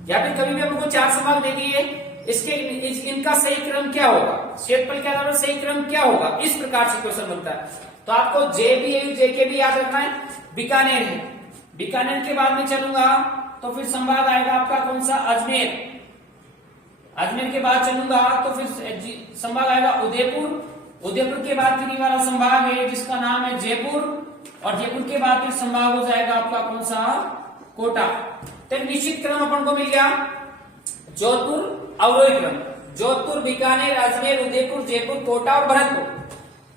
या फिर कभी भी हमको 4 संभाग दे दिए, इनका सही क्रम क्या होगा? क्षेत्रफल के आधार पर सही क्रम क्या होगा? इस प्रकार से क्वेश्चन बनता है। तो आपको JBAU JK भी याद रखना है। बीकानेर है, बीकानेर के बाद में चलूंगा तो फिर संभाग आएगा आपका कौन सा? अजमेर। अजमेर के बाद चलूंगा तो फिर संभाग आएगा उदयपुर। उदयपुर के बाद फिर वाला संभाग है जिसका नाम है जयपुर, और जयपुर के बाद फिर संभाग हो जाएगा आपका कौन सा? कोटा। तो निश्चित क्रम अपन को मिल गया जोधपुर, अवरोही क्रम, जोधपुर, बीकानेर, अजमेर, उदयपुर, जयपुर, कोटा और भरतपुर।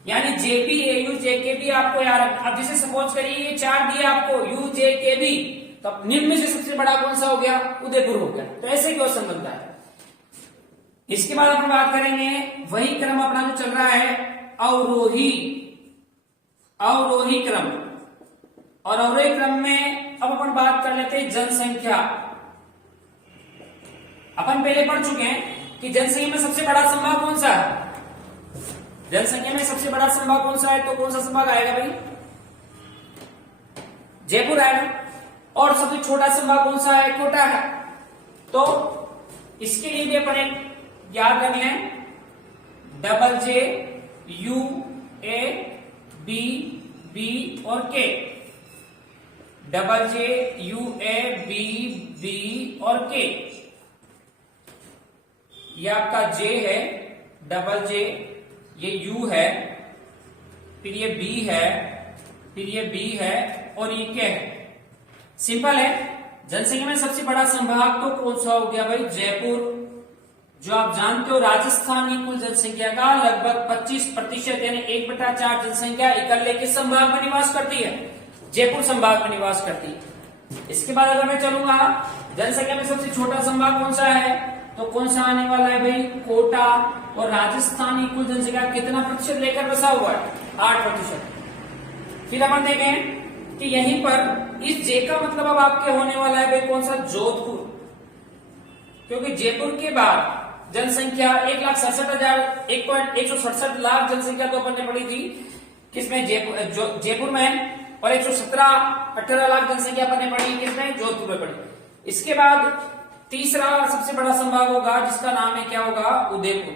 यानी JBAU JK भी आपको याद रखना। अब जैसे सपोज करिए ये 4 दिया आपको UJKB, तो निम्न में से सबसे बड़ा कौन सा हो गया? उदयपुर हो गया। तो ऐसे क्वेश्चन बनता है। इसके बाद अपन बात करेंगे, वही क्रम अपना जो चल रहा है अवरोही क्रम, और अवरोही क्रम में अब अपन बात कर लेते हैं जनसंख्या। अपन पहले पढ़ चुके हैं कि जनसंख्या में सबसे बड़ा संभाग कौन सा है? जनसंख्या में सबसे बड़ा संभाग कौन सा है? तो कौन सा संभाग आएगा भाई? जयपुर आएगा। और सबसे छोटा संभाग कौन सा है? कोटा है। तो इसके लिए भी अपन एक याद रख लें, JUABB और K, JUABB और K। ये आपका J है, J, ये U है, फिर ये B है, फिर ये B है, और ये K है। सिंपल है। जनसंख्या में सबसे बड़ा संभाग तो कौन सा हो गया भाई? जयपुर, जो आप जानते हो राजस्थान की कुल जनसंख्या का लगभग 25% यानी 1/4 जनसंख्या इकल्ले के संभाग में निवास करती है, जयपुर संभाग में निवास करती है। इसके बाद अगर मैं चलूंगा, जनसंख्या में सबसे छोटा संभाग कौन सा है? तो कौन सा आने वाला है भाई? कोटा। और राजस्थान की कुल जनसंख्या कितना प्रतिशत लेकर बसा हुआ है? 8%। फिर अपन देखें कि यहीं पर इस जे का मतलब अब आपके होने वाला है भाई कौन सा? जोधपुर, क्योंकि जयपुर के बाद जनसंख्या 1,67,167 लाख जनसंख्या तो अपन ने पढ़ी थी किसमें? जयपुर में। और 118 लाख जनसंख्या अपन ने पढ़ी किसमें? जोधपुर में पढ़ी। इसके बाद तीसरा सबसे बड़ा संभाग होगा जिसका नाम है क्या होगा? उदयपुर।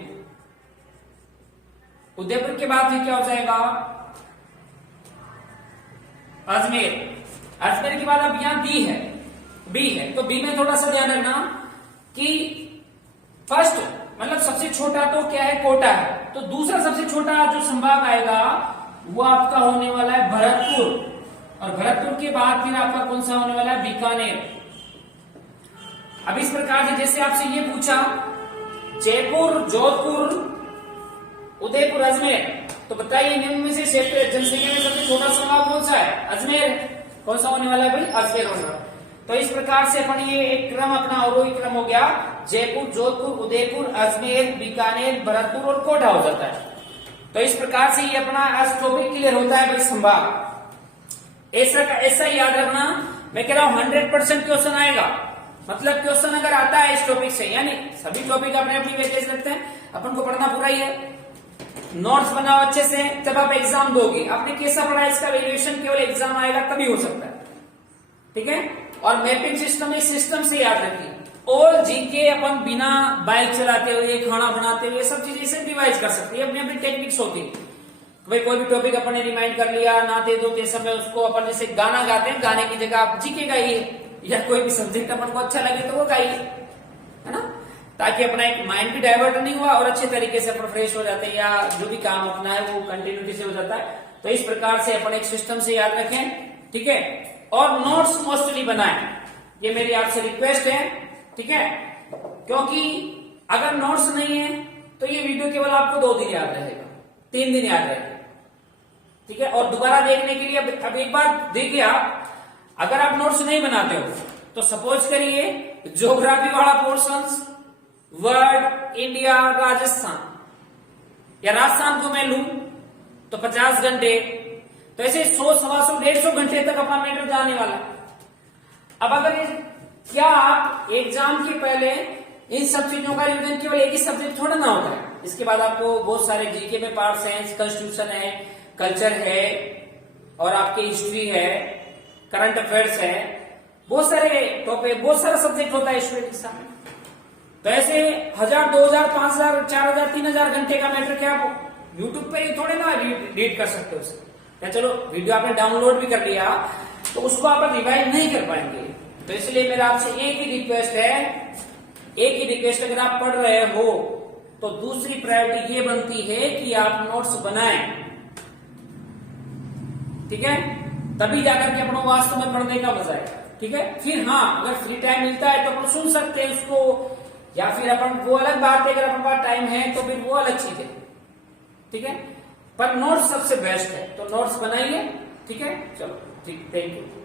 उदयपुर के बाद फिर क्या हो जाएगा? अजमेर। अजमेर के बाद अब यहां बी है। तो बी में थोड़ा सा ध्यान रखना कि फर्स्ट मतलब सबसे छोटा तो क्या है? कोटा है। तो दूसरा सबसे छोटा जो संभाग आएगा वो आपका होने वाला है भरतपुर, और भरतपुर के बाद फिर आपका कौन सा होने वाला है? बीकानेर। अब इस प्रकार से जैसे आपसे ये पूछा जयपुर, जोधपुर, उदयपुर, अजमेर, तो बताइए निम्न में से क्षेत्र जनसंख्या में सबसे छोटा संभाग कौन सा है? अजमेर। कौन सा होने वाला है भाई? अजमेर होने वाला। तो इस प्रकार से अपन ये एक क्रम अपना अवरोही क्रम हो गया, जयपुर, जोधपुर, उदयपुर, अजमेर, बीकानेर, भरतपुर और कोटा हो जाता है। तो इस प्रकार से ये अपना आज टॉपिक क्लियर होता है भाई संभाग। ऐसा याद रखना, मैं कह रहा हूं 100% क्वेश्चन आएगा। मतलब क्वेश्चन अगर आता है इस टॉपिक से, यानी सभी टॉपिक अपने अपनी वैकेशन रखते हैं, अपन को पढ़ना पूरा ही है। नोट्स बनाओ अच्छे से, जब आप एग्जाम दोगे आपने कैसा पढ़ा इसका वैल्यूएशन केवल एग्जाम आएगा तभी हो सकता है, ठीक है। और मैपिंग सिस्टम, इस सिस्टम से याद रखिए, और जीके अपन बिना बाइक चलाते हुए, खाना बनाते हुए, सब चीजें इसे रिवाइज कर सकते हैं, अपनी अपनी टेक्निक्स होती है। भाई कोई भी टॉपिक अपन ने रिमाइंड कर लिया, नाते धोते समय उसको अपन जैसे गाना गाते हैं, गाने की जगह आप जीके गाइए, या कोई भी सब्जेक्ट अपन को अच्छा लगे तो वो गाइए, है ना, ताकि अपना एक माइंड भी डाइवर्ट नहीं हुआ और अच्छे तरीके से अपन फ्रेश हो जाते हैं, या जो भी काम अपना है वो कंटिन्यूटी से हो जाता है। तो इस प्रकार से अपन एक सिस्टम से याद रखें, ठीक है। और नोट्स मोस्टली बनाएं, ये मेरी आपसे रिक्वेस्ट है, ठीक है, क्योंकि अगर नोट्स नहीं है तो ये वीडियो केवल आपको 2 दिन याद रहेगा, 3 दिन याद रहेगा, ठीक है। और दोबारा देखने के लिए अब एक बात देखिए, आप अगर आप नोट्स नहीं बनाते हो तो सपोज करिए ज्योग्राफी वाला पोर्शंस, वर्ल्ड, इंडिया, राजस्थान, या राजस्थान को मैं लूं तो 50 घंटे, तो ऐसे 100, 125, 150 घंटे तक अपना मैटर जाने वाला है। अब अगर क्या आप एग्जाम के पहले इन सब चीजों का रिवीजन केवल एक ही सब्जेक्ट थोड़ा ना होता है, इसके बाद आपको बहुत सारे जीके में पार्ट्स हैं, कॉन्स्टिट्यूशन है, कल्चर है, और आपकी हिस्ट्री है, करंट अफेयर्स है, बहुत सारे टॉपिक, बहुत सारा सब्जेक्ट होता है स्टूडेंट के सामने। तो ऐसे 1000, 2000, 5000, 4000, 3000 घंटे का मैटर क्या आप यूट्यूब पे ही थोड़े ना रीड कर सकते हो उसे, या चलो वीडियो आपने डाउनलोड भी कर लिया तो उसको आप रिवाइज नहीं कर पाएंगे। तो इसलिए मेरा आपसे एक ही रिक्वेस्ट है, अगर आप पढ़ रहे हो तो दूसरी प्रायोरिटी ये बनती है कि आप नोट्स बनाएं, ठीक है, तभी जाकर के अपनों वास्तव में पढ़ने का मजा आएगा, ठीक है। फिर हाँ, अगर फ्री टाइम मिलता है तो अपन सुन सकते हैं उसको, या फिर अपन, वो अलग बात है, अगर अपन पास टाइम है तो फिर वो अलग चीज है, ठीक है। पर नोट्स सबसे बेस्ट है, तो नोट्स बनाइए, ठीक है। चलो ठीक, थैंक यू।